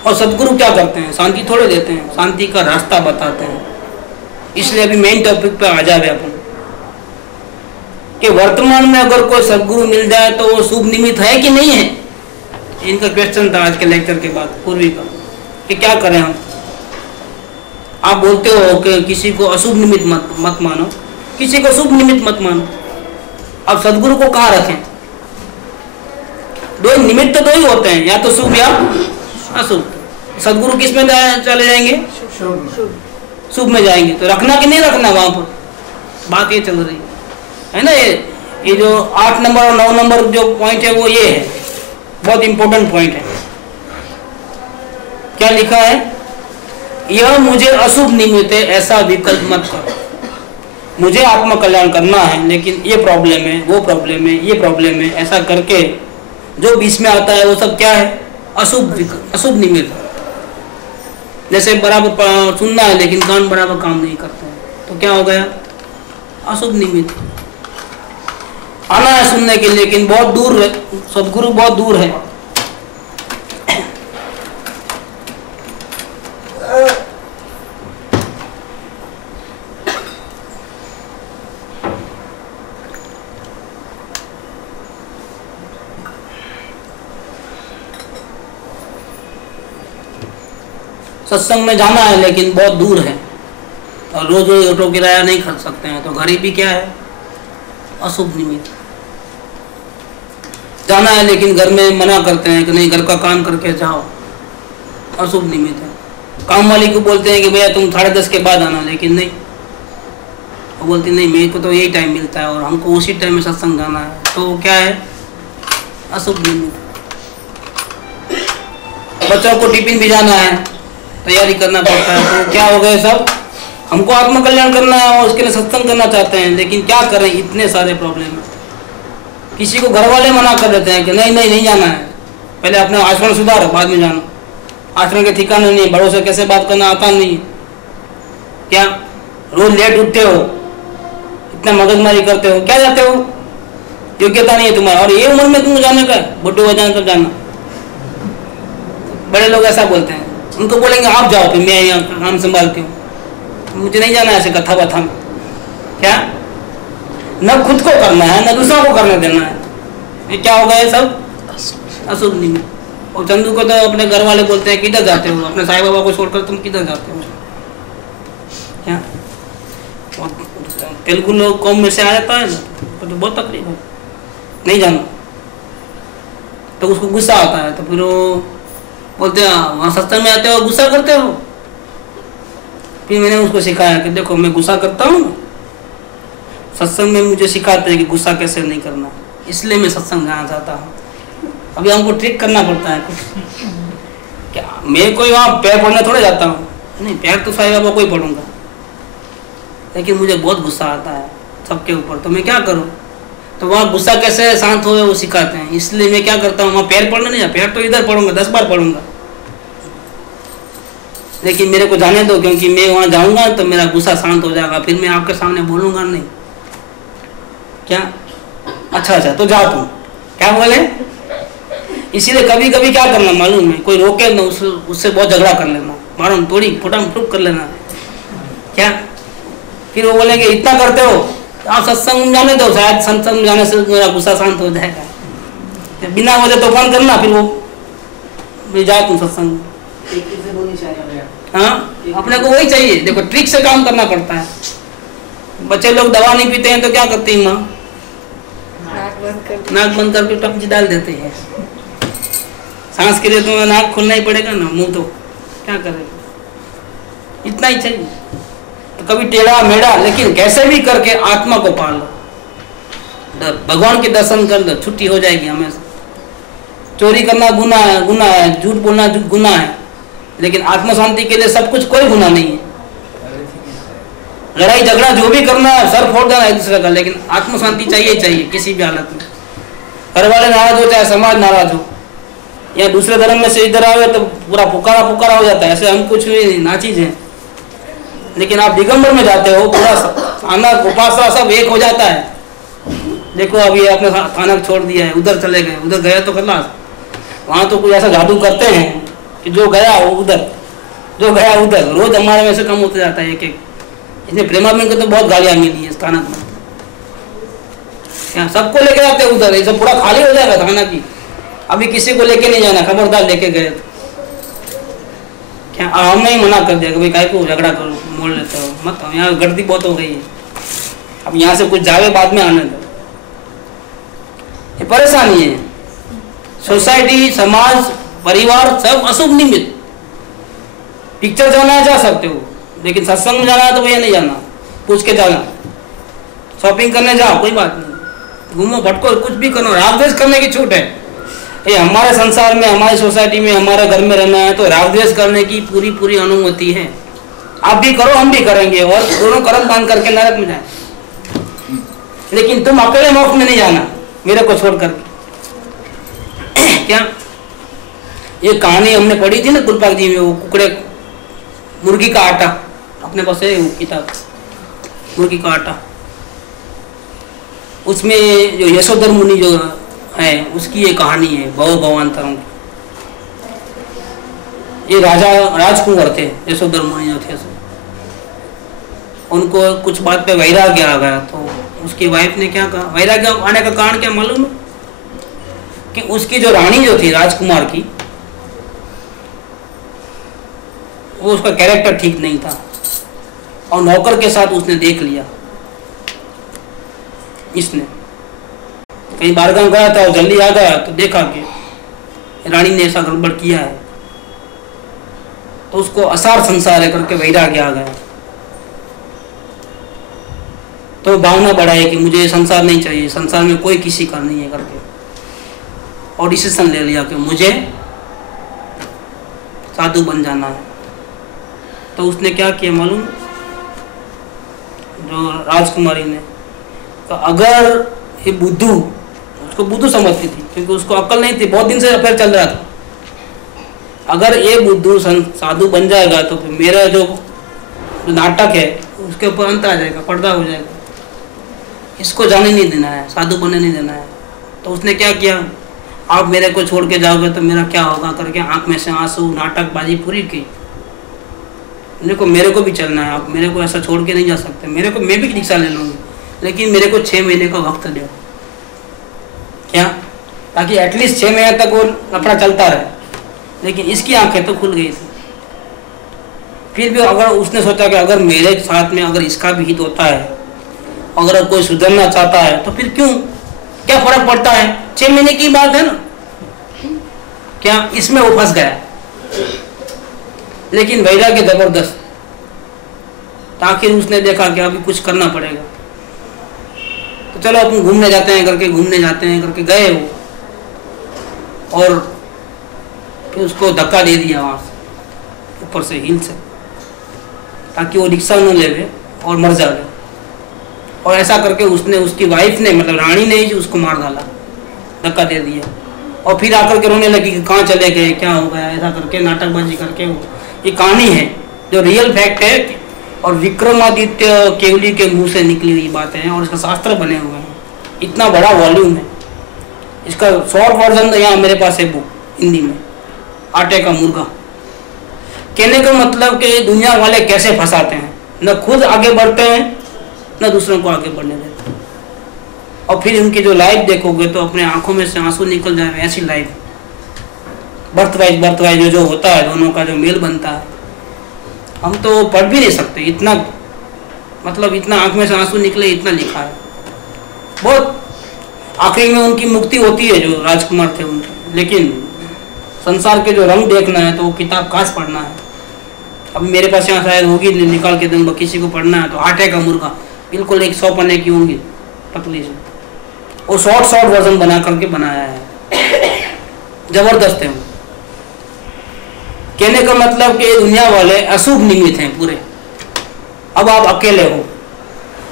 और सदगुरु क्या करते हैं? शांति थोड़े देते हैं, शांति का रास्ता बताते हैं। इसलिए अभी मेन टॉपिक पे आ जाए अपन कि वर्तमान में अगर कोई सदगुरु मिल जाए तो वो शुभ निमित्त है कि नहीं है? इनका क्वेश्चन था आज के लेक्चर के बाद पूर्वी का, कि क्या करें हम। आप बोलते हो कि किसी को अशुभ निमित्त मत मानो, किसी को शुभ निमित्त मत मानो। अब सदगुरु को कहाँ रखें? दो निमित्त तो दो ही होते हैं, या तो शुभ या अशुभ। सदगुरु किस में चले जाएंगे? शुभ में जाएंगे। तो रखना कि नहीं रखना, वहां पर बात ये चल रही है ना। ये जो 8 नंबर और 9 नंबर जो पॉइंट है वो ये है, बहुत इंपॉर्टेंट पॉइंट है। क्या लिखा है? यह मुझे अशुभ निमित्त है, ऐसा विकल्प मत करो। मुझे आत्म कल्याण करना है, लेकिन ये प्रॉब्लम है, वो प्रॉब्लम है, ये प्रॉब्लम है, ऐसा करके जो बीच में आता है वो सब क्या है? अशुभ निमित्त। जैसे बराबर सुनना है लेकिन कान बराबर काम नहीं करते हैं, तो क्या हो गया? अशुभ निमित्त। आना है सुनने के लिए, लेकिन बहुत दूर है, सदगुरु बहुत दूर है। सत्संग में जाना है लेकिन बहुत दूर है, और रोज रोज ऑटो किराया नहीं खर्च सकते हैं, तो गरीबी क्या है? अशुभ निमित्त। जाना है लेकिन घर में मना करते हैं कि नहीं, घर का काम करके जाओ, अशुभ निमित्त है। काम वाली को बोलते हैं कि भैया तुम 10:30 के बाद आना, लेकिन नहीं, वो बोलती नहीं मेरे को तो यही टाइम मिलता है और हमको उसी टाइम में सत्संग जाना है, तो क्या है? अशुभ निमित्त। बच्चों को टिफिन भिजाना है, तैयारी करना पड़ता है, तो क्या हो गए सब? हमको आत्म कल्याण करना है और उसके लिए सत्संग करना चाहते हैं, लेकिन क्या करें, इतने सारे प्रॉब्लम है। किसी को घर वाले मना कर देते हैं कि नहीं जाना है, पहले अपने आचरण सुधारो, बाद में जाना। आचरण के ठिकाने नहीं, बड़ों से कैसे बात करना आता नहीं, क्या रोज लेट उठते हो, इतना मगजमारी करते हो, क्या जाते हो? योग्यता नहीं है तुम्हारा, और ये उम्र में तुमको जाने का, बुढ़े हो जाने तब जाना। बड़े लोग ऐसा बोलते हैं, उनको बोलेंगे आप जाओ, फिर मैं यहाँ काम संभालती हूँ, मुझे नहीं जाना ऐसे कथा बथा में। क्या? न खुद को करना है, न दूसरों को करने देना है। ये क्या हो गया? सब अशुभ निमित्त। और चंदू को तो अपने घर वाले बोलते हैं किधर जाते हो, अपने साईं बाबा को छोड़कर तुम किधर जाते हो? क्या? तेलुगु लोग कौम में से आ जाता है ना, तो बहुत तकलीफ है, नहीं जाना। तो उसको गुस्सा आता है, तो फिर वो बोलते हैं वहाँ सत्संग में आते हो गुस्सा करते हो। फिर मैंने उसको सिखाया कि देखो मैं गुस्सा करता हूँ, सत्संग में मुझे सिखाते हैं कि गुस्सा कैसे नहीं करना, इसलिए मैं सत्संग जाना चाहता हूँ। अभी हमको ट्रिक करना पड़ता है कुछ, क्या मैं कोई वहाँ पैर पड़ने थोड़े जाता हूँ, नहीं पैर तो साईं बाबा को ही पढ़ूंगा, लेकिन मुझे बहुत गुस्सा आता है सबके ऊपर, तो मैं क्या करूँ? तो वहाँ गुस्सा कैसे शांत हो वो सिखाते हैं, इसलिए मैं क्या करता हूँ वहाँ पैर पढ़ने नहीं, पैर तो इधर पढ़ूंगा 10 बार पढ़ूंगा, लेकिन मेरे को जाने दो, क्योंकि मैं वहाँ जाऊँगा तो मेरा गुस्सा शांत हो जाएगा, फिर मैं आपके सामने बोलूँगा नहीं। क्या? अच्छा तो जाओ तुम, क्या बोले? इसीलिए कभी कभी क्या करना मालूम है, कोई रोके ना उससे बहुत झगड़ा कर लेना, मालूम थोड़ी फुटाम फुट कर लेना। क्या? फिर वो बोलेंगे इतना करते हो, आप सत्संग जाने दो, शायद सत्संग जाने से मेरा गुस्सा शांत हो जाएगा। बिना वजह तूफान करना, फिर वो जाओ तुम सत्संग। हाँ, अपने को वही चाहिए। देखो ट्रिक से काम करना पड़ता है। बच्चे लोग दवा नहीं पीते हैं तो क्या करती है माँ? नाक बंद करके टपची डाल देते हैं। सांस के लिए तो नाक खोलना ही पड़ेगा ना, मुंह तो क्या करेगा? इतना ही चाहिए। तो कभी टेढ़ा मेढ़ा, लेकिन कैसे भी करके आत्मा को पाल लो, भगवान के दर्शन कर लो, छुट्टी हो जाएगी हमेशा। चोरी करना गुनाह है, गुनाह है, झूठ बोलना गुनाह है, लेकिन आत्मा शांति के लिए सब कुछ कोई गुनाह नहीं है। लड़ाई झगड़ा जो भी करना है, सर फोड़ देना एक दूसरे का, लेकिन आत्म शांति चाहिए चाहिए किसी भी हालत में। घर वाले नाराज हो चाहे समाज नाराज हो, या दूसरे धर्म में से इधर आवे तो पूरा पुकारा पुकारा हो जाता है, ऐसे हम कुछ भी नाचीज हैं। लेकिन आप दिगंबर में जाते हो, पूरा थानक उपासना सब एक हो जाता है। देखो अभी आपने थानक छोड़ दिया है, उधर चले गए, उधर गया तो खलास। वहाँ तो कोई ऐसा जादू करते हैं कि जो गया वो उधर, जो गया उधर। रोज हमारे में से कम होते जाता है एक एक। इसने प्रेमानंद को तो बहुत गालियाँ मिली है स्थानक में, सबको लेके जाते हैं उधर, ये सब पूरा खाली हो जाएगा थाना की। अभी किसी को लेके नहीं जाना, खबरदार लेके गए तो क्या हमने ही मना कर दिया कि भाई काय को झगड़ा करो, मोड़ लेते हो मत, यहाँ गर्दी बहुत हो गई है, अब यहाँ से कुछ जावे बाद में आने दो। ये परेशानी है। सोसाइटी, समाज, परिवार सब अशुभ निमित्त। पिक्चर जाना है जा सकते हो, लेकिन सत्संग में जाना है तो भैया नहीं जाना, पूछ के जाना। शॉपिंग करने जाओ कोई बात नहीं, घूमो भटको कुछ भी करो, राग द्वेष करने की छूट है। ये हमारे संसार में, हमारी सोसाइटी में, हमारे घर में रहना है तो राग द्वेष करने की पूरी पूरी अनुमति है। आप भी करो, हम भी करेंगे, और दोनों कर्म बांध करके नरक में जाए। लेकिन तुम अकेले मोक्ष में नहीं जाना, मेरे को छोड़ करके। क्या ये कहानी हमने पढ़ी थी ना गुरुपाक जी में, वो कुकड़े मुर्गी का आटा, अपने पास है वो किताब मुर्गी का आटा। उसमें जो यशोधर मुनि जो है उसकी ये कहानी है भव भवांतरों की। ये राजा राजकुंवर थे, यशोधर मुनि जो थे, उनको कुछ बात पे वैराग्य आ गया। तो उसकी वाइफ ने क्या कहा, वैराग्य आने का कारण क्या मालूम है? कि उसकी जो रानी जो थी राजकुमार की, वो उसका कैरेक्टर ठीक नहीं था, और नौकर के साथ उसने देख लिया। इसने कहीं बारगाम गया था और जल्दी आ गया तो देखा कि रानी ने ऐसा गड़बड़ किया है, तो उसको असार संसार है करके वैराग्य आ गया। तो भावना बढ़ाई कि मुझे संसार नहीं चाहिए, संसार में कोई किसी का नहीं है करके, और डिसीजन ले लिया कि मुझे साधु बन जाना है। तो उसने क्या किया मालूम, जो राजकुमारी ने, तो अगर ये बुद्धू, उसको बुद्धू समझती थी क्योंकि उसको अक्ल नहीं थी, बहुत दिन से अफेयर चल रहा था। अगर ये बुद्धू साधु बन जाएगा तो फिर मेरा जो नाटक है उसके ऊपर अंत आ जाएगा, पर्दा हो जाएगा, इसको जाने नहीं देना है, साधु बनने नहीं देना है। तो उसने क्या किया, आप मेरे को छोड़ के जाओगे तो मेरा क्या होगा करके आंख में से आंसू, नाटकबाजी पूरी की। देखो मेरे को भी चलना है, आप मेरे को ऐसा छोड़ के नहीं जा सकते, मेरे को, मैं भी दीक्षा ले लूँगी, लेकिन मेरे को 6 महीने का वक्त दो। क्या? ताकि एटलीस्ट 6 महीने तक वो अपना चलता रहे। लेकिन इसकी आंखें तो खुल गई थी। फिर भी अगर उसने सोचा कि अगर मेरे साथ में अगर इसका भी हित होता है, अगर कोई सुधरना चाहता है तो फिर क्यों, क्या फर्क पड़ता है, 6 महीने की बात है ना। क्या? इसमें वो फंस गया, लेकिन वैराग्य जबरदस्त। ताकि उसने देखा कि अभी कुछ करना पड़ेगा, तो चलो अपन घूमने जाते हैं करके, घूमने जाते हैं करके गए वो। और कि उसको धक्का दे दिया वहाँ से ऊपर से हिल से, ताकि वो रिक्शा न ले और मर जाए। और ऐसा करके उसने, उसकी वाइफ ने, मतलब रानी ने ही उसको मार डाला, धक्का दे दिया। और फिर आकर के रोने लगी कि कहाँ चले गए, क्या हो गया, ऐसा करके नाटकबाजी करके। ये कहानी है जो रियल फैक्ट है और विक्रमादित्य केवली के मुंह से निकली हुई बातें हैं और इसका शास्त्र बने हुए हैं। इतना बड़ा वॉल्यूम है इसका। शॉर्ट वर्जन यहाँ मेरे पास है बुक हिंदी में, आटे का मुर्गा। कहने का मतलब कि दुनिया वाले कैसे फंसाते हैं, न खुद आगे बढ़ते हैं न दूसरों को आगे बढ़ने देते। और फिर उनकी जो लाइफ देखोगे तो अपने आंखों में से आंसू निकल जाए, ऐसी लाइफ। बर्थ वाइज जो होता है, दोनों का जो मेल बनता है, हम तो पढ़ भी नहीं सकते इतना, मतलब इतना आंख में से आंसू निकले, इतना लिखा है। बहुत आखिरी में उनकी मुक्ति होती है जो राजकुमार थे उनके, लेकिन संसार के जो रंग देखना है तो वो किताब काश पढ़ना है। अभी मेरे पास यहाँ शायद होगी, निकाल के दूंगा, किसी को पढ़ना है तो आटे का मुर्गा, बिल्कुल 100 पन्ने की होंगी, पतली से। और शॉर्ट वर्जन बना करके बनाया है, जबरदस्त है वो। कहने का मतलब कि दुनिया वाले अशुभ निमित्त हैं पूरे। अब आप अकेले हो,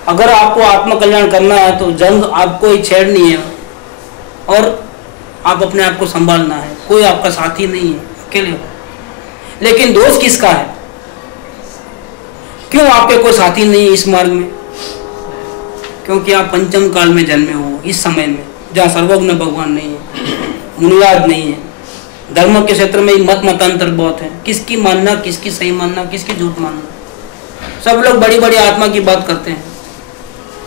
अगर आपको आत्मकल्याण करना है तो जंग आपको ही छेड़नी है और आप अपने आप को संभालना है। कोई आपका साथी नहीं है, अकेले हो। लेकिन दोष किसका है? क्यों आपके कोई साथी नहीं है इस मार्ग में? क्योंकि आप पंचम काल में जन्मे हो, इस समय में जहाँ सर्वज्ञ भगवान नहीं है, मुनिराज नहीं है। धर्म के क्षेत्र में मतांतर बहुत है, किसकी मानना, किसकी सही मानना, किसकी झूठ मानना। सब लोग बड़ी बड़ी आत्मा की बात करते हैं,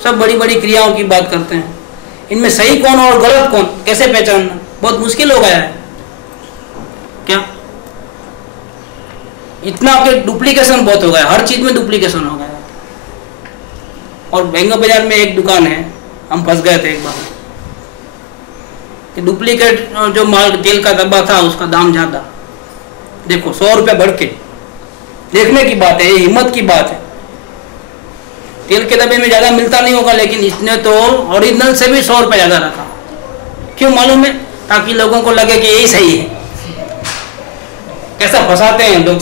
सब बड़ी बड़ी क्रियाओं की बात करते हैं। इनमें सही कौन और गलत कौन कैसे पहचानना बहुत मुश्किल हो गया है। क्या इतना आपके डुप्लीकेशन बहुत हो गया, हर चीज में डुप्लीकेशन हो गया। और महंगा बाजार में एक दुकान है, हम फंस गए थे एक बार कि डुप्लीकेट जो माल तेल का डब्बा था उसका दाम ज्यादा। देखो 100 रुपये बढ़ के, देखने की बात है, ये हिम्मत की बात है। तेल के डब्बे में ज्यादा मिलता नहीं होगा, लेकिन इसने तो ओरिजिनल से भी 100 रुपये ज्यादा रखा। क्यों मालूम है? ताकि लोगों को लगे कि यही सही है। कैसा फंसाते हैं लोग।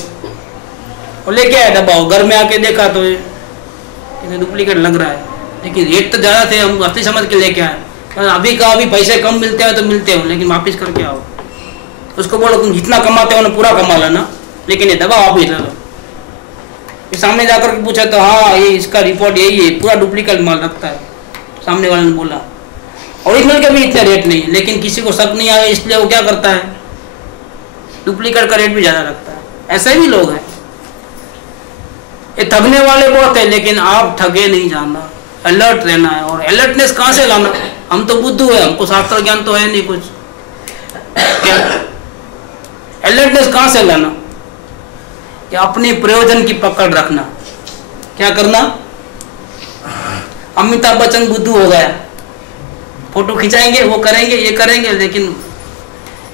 और लेके आए डब्बा, घर में आके देखा तो डुप्लीकेट लग रहा है, लेकिन रेट तो ज्यादा थे, हम असली समझ के लेके आए। अभी का अभी पैसे कम मिलते हैं तो मिलते हो, लेकिन वापिस करके आओ। उसको बोलो तुम जितना कमाते हो ना पूरा कमा लेना, लेकिन ये दवा वापिस ले लो। सामने जाकर के पूछा तो हाँ ये इसका रिपोर्ट यही है, पूरा डुप्लीकेट माल रखता है। सामने वाले ने बोला ओरिजिनल के भी इतने रेट नहीं, लेकिन किसी को शक नहीं आया इसलिए वो क्या करता है, डुप्लीकेट का रेट भी ज्यादा रखता है। ऐसे भी लोग हैं। ये ठगने वाले बहुत है, लेकिन आप ठगे नहीं जाना, अलर्ट रहना है। और अलर्टनेस कहाँ से लाना? हम तो बुद्धू है, हमको शास्त्र ज्ञान तो है नहीं कुछ। क्या अलर्टनेस कहाँ से लाना? कि अपने प्रयोजन की पकड़ रखना। क्या करना? अमिताभ बच्चन बुद्धू हो गया, फोटो खिंचाएंगे, वो करेंगे, ये करेंगे, लेकिन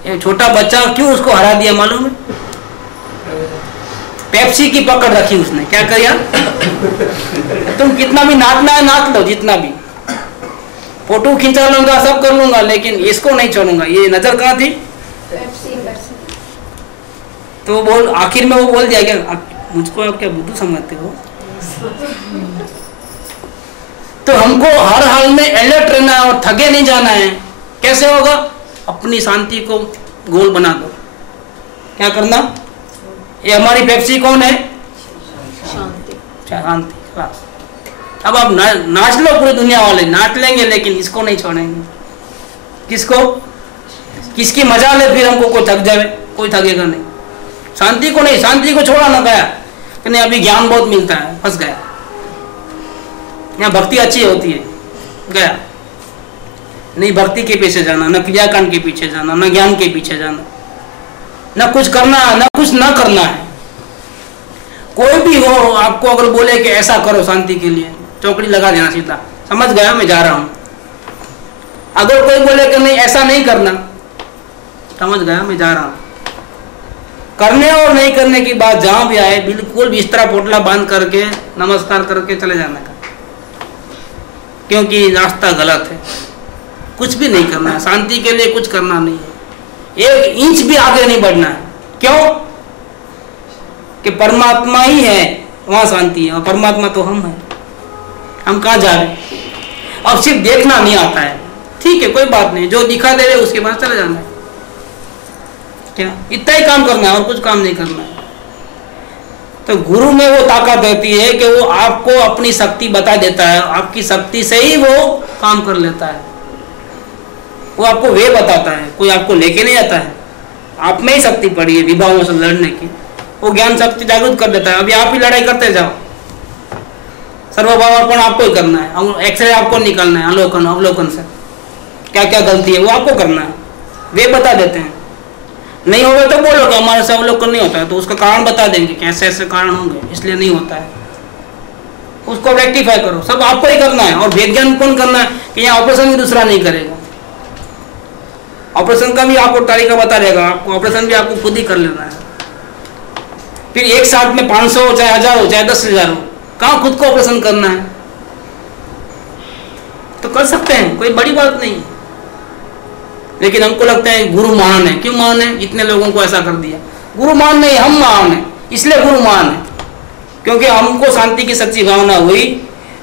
ये छोटा बच्चा क्यों उसको हरा दिया मालूम है? पेप्सी की पकड़ रखी उसने। क्या किया? तुम कितना भी नाचना है नाच लो, जितना भी, फोटो खिंचा लूंगा, सब कर लूंगा, लेकिन इसको नहीं छोड़ूंगा। ये नजर कहाँ थी? तो बोल, आखिर में वो बोल दिया क्या मुझको आप क्या बुद्धू समझते हो? तो हमको हर हाल में अलर्ट रहना है और ठगे नहीं जाना है। कैसे होगा? अपनी शांति को गोल बना दो। क्या करना? ये हमारी पेप्सी कौन है? शांति। शांति। अब आप नाच लो, पूरी दुनिया वाले नाच लेंगे, लेकिन इसको नहीं छोड़ेंगे। किसको? किसकी मजा ले फिर हमको कोई थक जाए? कोई थकेगा नहीं। शांति को नहीं, शांति को छोड़ा ना गया कि नहीं अभी ज्ञान बहुत मिलता है, फंस गया। यहाँ भक्ति अच्छी होती है, गया नहीं। भक्ति के पीछे जाना, न क्रियाकांड के पीछे जाना, न ज्ञान के पीछे जाना, न कुछ करना, न कुछ न करना है। कोई भी हो आपको अगर बोले कि ऐसा करो शांति के लिए, चौकड़ी लगा देना सीधा, समझ गया मैं जा रहा हूं। अगर कोई बोले कि नहीं ऐसा नहीं करना, समझ गया मैं जा रहा हूं। करने और नहीं करने की बात जहां भी आए, बिल्कुल बिस्तरा पोटला बांध करके नमस्कार करके चले जाने का, क्योंकि रास्ता गलत है। कुछ भी नहीं करना है, शांति के लिए कुछ करना नहीं है, 1 इंच भी आगे नहीं बढ़ना है। क्यों? कि परमात्मा ही है, वहां शांति है, और परमात्मा तो हम हैं। हम कहाँ जा रहे हैं? अब सिर्फ देखना नहीं आता है, ठीक है कोई बात नहीं, जो दिखा दे रहे उसके पास चले जाना है, क्या इतना ही काम करना है और कुछ काम नहीं करना है। तो गुरु में वो ताकत रहती है कि वो आपको अपनी शक्ति बता देता है, आपकी शक्ति से ही वो काम कर लेता है, वो आपको वे बताता है, कोई आपको लेके नहीं आता है। आप में ही शक्ति पड़ी है विभागों से लड़ने की, वो ज्ञान शक्ति जागृत कर देता है। अभी आप ही लड़ाई करते जाओ, सर्वभावार्पण आपको ही करना है, एक्सरे आपको निकालना है, अवलोकन अवलोकन से क्या क्या गलती है वो आपको करना है, वे बता देते हैं। नहीं होगा तो बोलो कि हमारे से अवलोकन नहीं होता है, तो उसका कारण बता देंगे कि ऐसे ऐसे कारण होंगे इसलिए नहीं होता है, उसको रेक्टिफाई करो। सब आपको ही करना है। और विज्ञान कौन करना है कि यहाँ ऑपरेशन भी दूसरा नहीं करेगा, ऑपरेशन का भी आपको तरीका बता देगा, आपको ऑपरेशन भी आपको खुद ही कर लेना है। फिर एक साथ में 500 हो चाहे 1000 हो चाहे 10,000 हो, कहाँ खुद को ऑपरेशन करना है, तो कर सकते हैं, कोई बड़ी बात नहीं। लेकिन हमको लगता है गुरु महान है। क्यों महान है? इतने लोगों को ऐसा कर दिया। गुरु महान नहीं, हम महान है, इसलिए गुरु महान है, क्योंकि हमको शांति की सच्ची भावना हुई।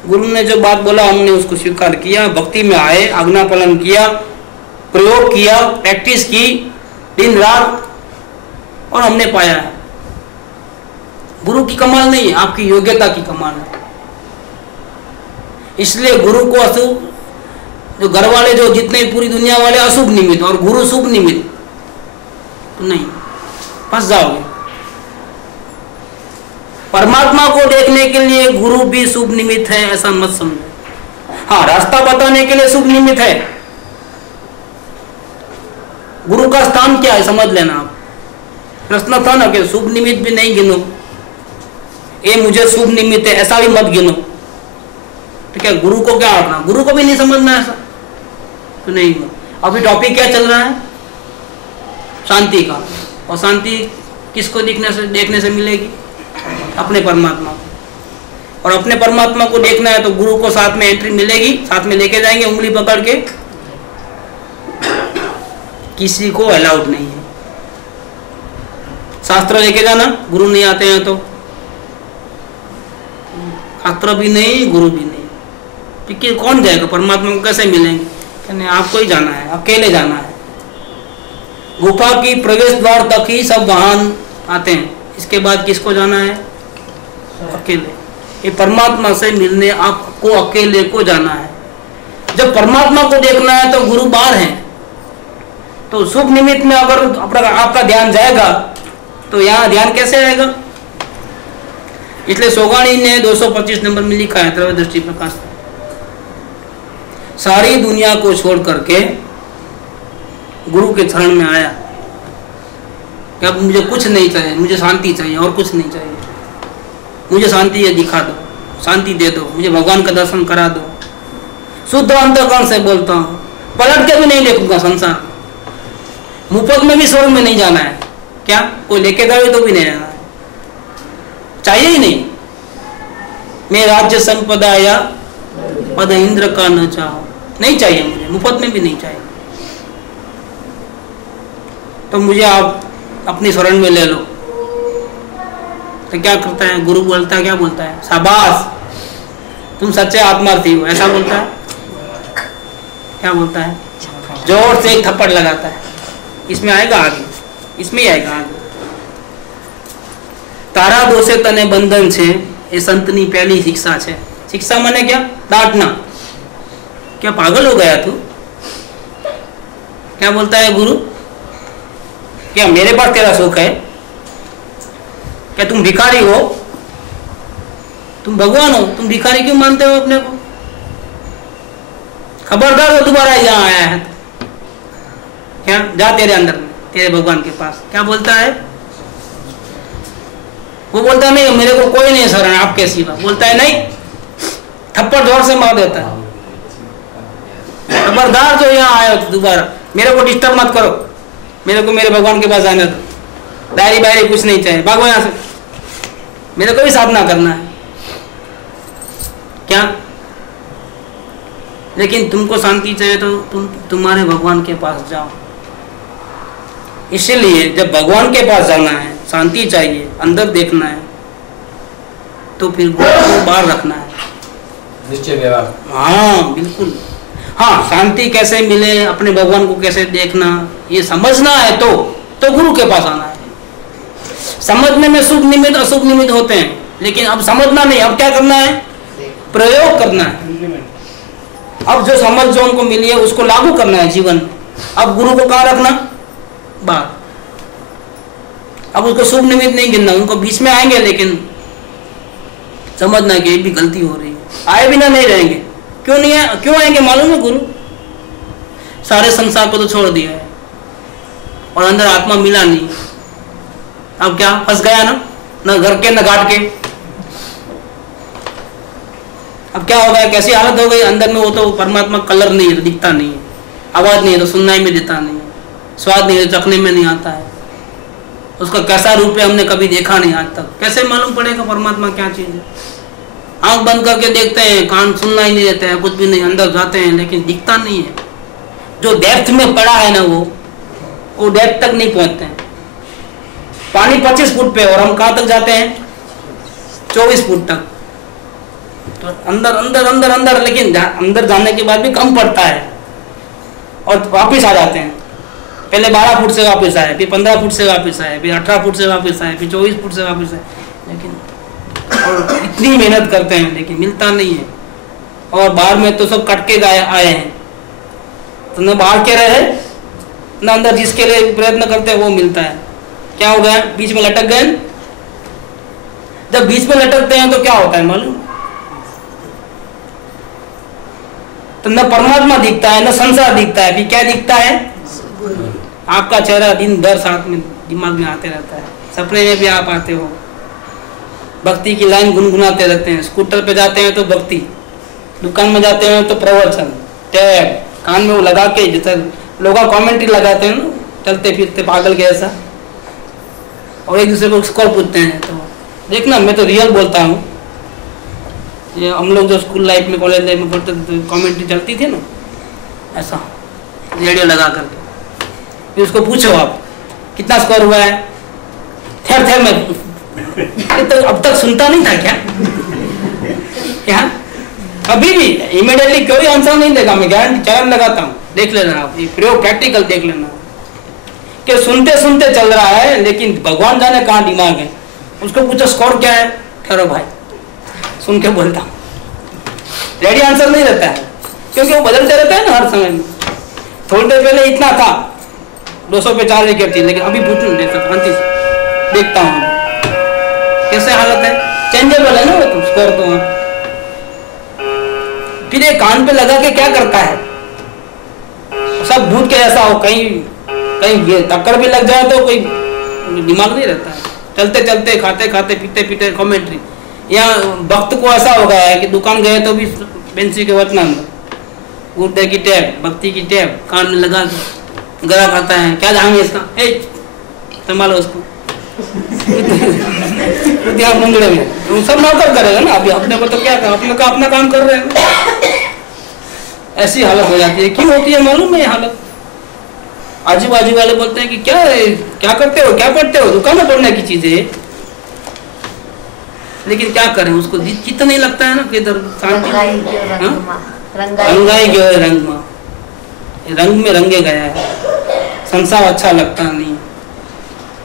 गुरु ने जो बात बोला हमने उसको स्वीकार किया, भक्ति में आए, आज्ञा पालन किया, प्रयोग किया, प्रैक्टिस की दिन रात, और हमने पाया है। गुरु की कमाल नहीं है, आपकी योग्यता की कमाल है। इसलिए गुरु को अशुभ, जो घर वाले जो जितने पूरी दुनिया वाले अशुभ निमित्त और गुरु शुभ निमित्त, तो नहीं, फंस जाओगे। परमात्मा को देखने के लिए गुरु भी शुभ निमित्त है, ऐसा मत समझो। हाँ, रास्ता बताने के लिए शुभ निमित्त है। गुरु का स्थान क्या है समझ लेना आप। प्रश्न था ना कि शुभ निमित्त भी नहीं गिनो, ये मुझे शुभ निमित्त है ऐसा भी मत गिनो, तो क्या गुरु को क्या रखना? गुरु को भी नहीं समझना ऐसा तो नहीं। अभी टॉपिक क्या चल रहा है? शांति का। और शांति किसको देखने से मिलेगी? अपने परमात्मा को। और अपने परमात्मा को देखना है तो गुरु को साथ में एंट्री मिलेगी, साथ में लेके जाएंगे उंगली पकड़ के। किसी को अलाउड नहीं है शास्त्र लेके जाना, गुरु नहीं आते हैं तो। शास्त्र भी नहीं, गुरु भी नहीं, ठीक है। कौन जाएगा परमात्मा को? कैसे मिलेंगे? कहने आपको ही जाना है, अकेले जाना है। गुफा की प्रवेश द्वार तक ही सब वाहन आते हैं, इसके बाद किसको जाना है? अकेले। ये परमात्मा से मिलने आपको अकेले को जाना है। जब परमात्मा को देखना है तो गुरु बाहर है, तो शुभ निमित्त में अगर आपका ध्यान जाएगा तो यहाँ ध्यान कैसे आएगा? इसलिए सोगानी ने 225 नंबर में लिखा है त्रैवय दृष्टि प्रकाश, सारी दुनिया को छोड़ करके गुरु के चरण में आया कि अब मुझे कुछ नहीं चाहिए, मुझे शांति चाहिए और कुछ नहीं चाहिए। मुझे शांति ये दिखा दो, शांति दे दो, मुझे भगवान का दर्शन करा दो। शुद्ध अंतःकरण से बोलता हूँ, पलट के भी नहीं देखूंगा संसार, मुफ्त में भी स्वर्ग में नहीं जाना है। क्या कोई लेके जाए तो भी नहीं जाना है, चाहिए ही नहीं। मैं राज्य संपदा या पद इंद्र का न चाहो, नहीं चाहिए मुझे, मुफ्त में भी नहीं चाहिए। तो मुझे आप अपनी शरण में ले लो। तो क्या करता है गुरु? बोलता है, क्या बोलता है? शाबाश, तुम सच्चे आत्मार्थी हो, ऐसा बोलता है। क्या बोलता है? जोर से एक थप्पड़ लगाता है। इसमें आएगा आगे, इसमें ही आएगा आगे। तारा दोषे तने बंधन छे, ये संतनी पहली शिक्षा है। शिक्षा माने क्या? डांटना। क्या पागल हो गया तू? क्या बोलता है गुरु? क्या मेरे पास तेरा सुख है? क्या तुम भिखारी हो? तुम भगवान हो, तुम भिखारी क्यों मानते हो अपने को? खबरदार हो दोबारा यहाँ आया है तो। क्या जा तेरे अंदर में, तेरे भगवान के पास। क्या बोलता है वो? बोलता नहीं मेरे को कोई नहीं शरण आपके सिवा। बोलता है नहीं, थप्पड़ जोर से मार देता है। खबरदार जो यहाँ आया हो दोबारा, मेरे को डिस्टर्ब मत करो, मेरे को मेरे भगवान के पास जाने दो। डायरी बायरी कुछ नहीं चाहिए, भागो यहाँ से, मेरे को भी साधना करना है। क्या? लेकिन तुमको शांति चाहिए तो तुम तुम्हारे भगवान के पास जाओ। इसीलिए जब भगवान के पास जाना है, शांति चाहिए, अंदर देखना है, तो फिर गुरु को बाहर रखना है। निश्चय व्यवहार। हाँ बिल्कुल। हाँ, शांति कैसे मिले, अपने भगवान को कैसे देखना, ये समझना है तो गुरु के पास आना है। समझने में शुभ निमित्त अशुभ निमित्त होते हैं, लेकिन अब समझना नहीं, अब क्या करना है, प्रयोग करना है। अब जो समझ जो उनको मिली है उसको लागू करना है जीवन में। अब गुरु को कहाँ रखना, बाहर। अब उसको शुभ निमित्त नहीं गिनना, उनको बीच में आएंगे लेकिन समझना कि ये भी गलती हो रही है, आए बिना नहीं रहेंगे। क्यों नहीं है, क्यों आएंगे मालूम है, गुरु सारे संसार को तो छोड़ दिया है और अंदर आत्मा मिला नहीं। अब क्या, फंस गया ना, न घर के न घाट के। अब क्या हो गया, कैसी हालत हो गई अंदर में, वो तो परमात्मा कलर नहीं है, दिखता नहीं है, आवाज नहीं है तो सुननाई में देता नहीं है, स्वाद नहीं है तो चखने में नहीं आता है, उसका कैसा रूप है हमने कभी देखा नहीं आज तक। कैसे मालूम पड़ेगा परमात्मा क्या चीज है। आंख बंद करके देखते हैं, कान सुनना ही नहीं देते हैं, कुछ भी नहीं, अंदर जाते हैं लेकिन दिखता नहीं है। जो डेप्थ में पड़ा है ना, वो डेप्थ तक नहीं पहुंचते हैं। पानी 25 फुट पे और हम कहाँ तक जाते हैं, 24 फुट तक। तो अंदर अंदर अंदर अंदर, लेकिन अंदर जाने के बाद भी कम पड़ता है और वापिस आ जाते हैं। पहले 12 फुट से वापस आए, फिर 15 फुट से वापस आए, फिर 18 फुट से वापस आए, फिर 24 फुट से वापस आए, लेकिन और इतनी मेहनत करते हैं लेकिन मिलता नहीं है। और बाहर में तो सब कट के आए हैं, तो न बाहर के रहे न अंदर जिसके लिए प्रयत्न करते हैं वो मिलता है। क्या हो गया, बीच में लटक गए। जब बीच में लटकते हैं तो क्या होता है मालूम, तो न परमात्मा दिखता है न संसार दिखता है, फिर क्या दिखता है, आपका चेहरा दिन भर साथ में दिमाग में आते रहता है। सपने में भी आप आते हो, भक्ति की लाइन गुनगुनाते रहते हैं। स्कूटर पे जाते हैं तो भक्ति, दुकान में जाते हैं तो प्रवचन, टैग कान में वो लगा के, जैसे लोग कमेंट्री लगाते हैं ना, चलते फिरते पागल के ऐसा, और एक दूसरे को स्कोर पूछते हैं। तो देखना, मैं तो रियल बोलता हूँ। ये हम लोग जो स्कूल लाइफ में, कॉलेज लाइफ में पढ़ते थे तो कमेंट्री चलती थी ना, ऐसा रेडियो लगा करके, फिर उसको पूछो आप कितना स्कोर हुआ है, ठहर ठहर में तो अब तक सुनता नहीं था क्या अभी भी इमीडिएटली कोई आंसर नहीं देगा, मैं गारंटी चैलेंज लगाता हूँ। देख लेना आप, ये प्रयोग प्रैक्टिकल देख लेना कि सुनते सुनते चल रहा है, लेकिन भगवान जाने कहाँ दिमाग है। उसको पूछो स्कोर क्या है, ठहरो भाई सुन के बोलता हूँ, रेडी आंसर नहीं रहता है, क्योंकि वो बदलते रहता है ना हर समय में। थोड़ी देर पहले इतना था, 200 पे 4 विकेट थी, लेकिन अभी पूछूं देखता हूँ कैसे हालत है, चेंजेबल है ना वो तो स्कोर तो। फिर ये कान पे लगा के क्या करता है, सब दूध के जैसा हो, कहीं टक्कर भी लग जाए तो कोई दिमाग नहीं रहता है। चलते चलते, खाते खाते, पीते पीते कमेंट्री। यहाँ भक्त को ऐसा हो गया है कि दुकान गए तो भी पेंसिल के वचन, गुर्दे की टैब, भक्ति की टैब कान में लगा के गला खाता है। क्या जाएंगे इसका, संभालो उसको मंगड़े में सब नौकर करेगा ना। अभी अपने को तो क्या कर, अपने का अपना काम कर रहे हैं। ऐसी हालत हो जाती है। क्यों होती है मालूम है ये हालत? आजू बाजू वाले बोलते हैं कि क्या करते हो, क्या पढ़ते हो, दुकान में पढ़ने की चीजें, लेकिन क्या करें, उसको चित्त नहीं लगता है ना कि इधर रंगाई क्यों है, रंग में रंगे गया है, संसार अच्छा लगता नहीं,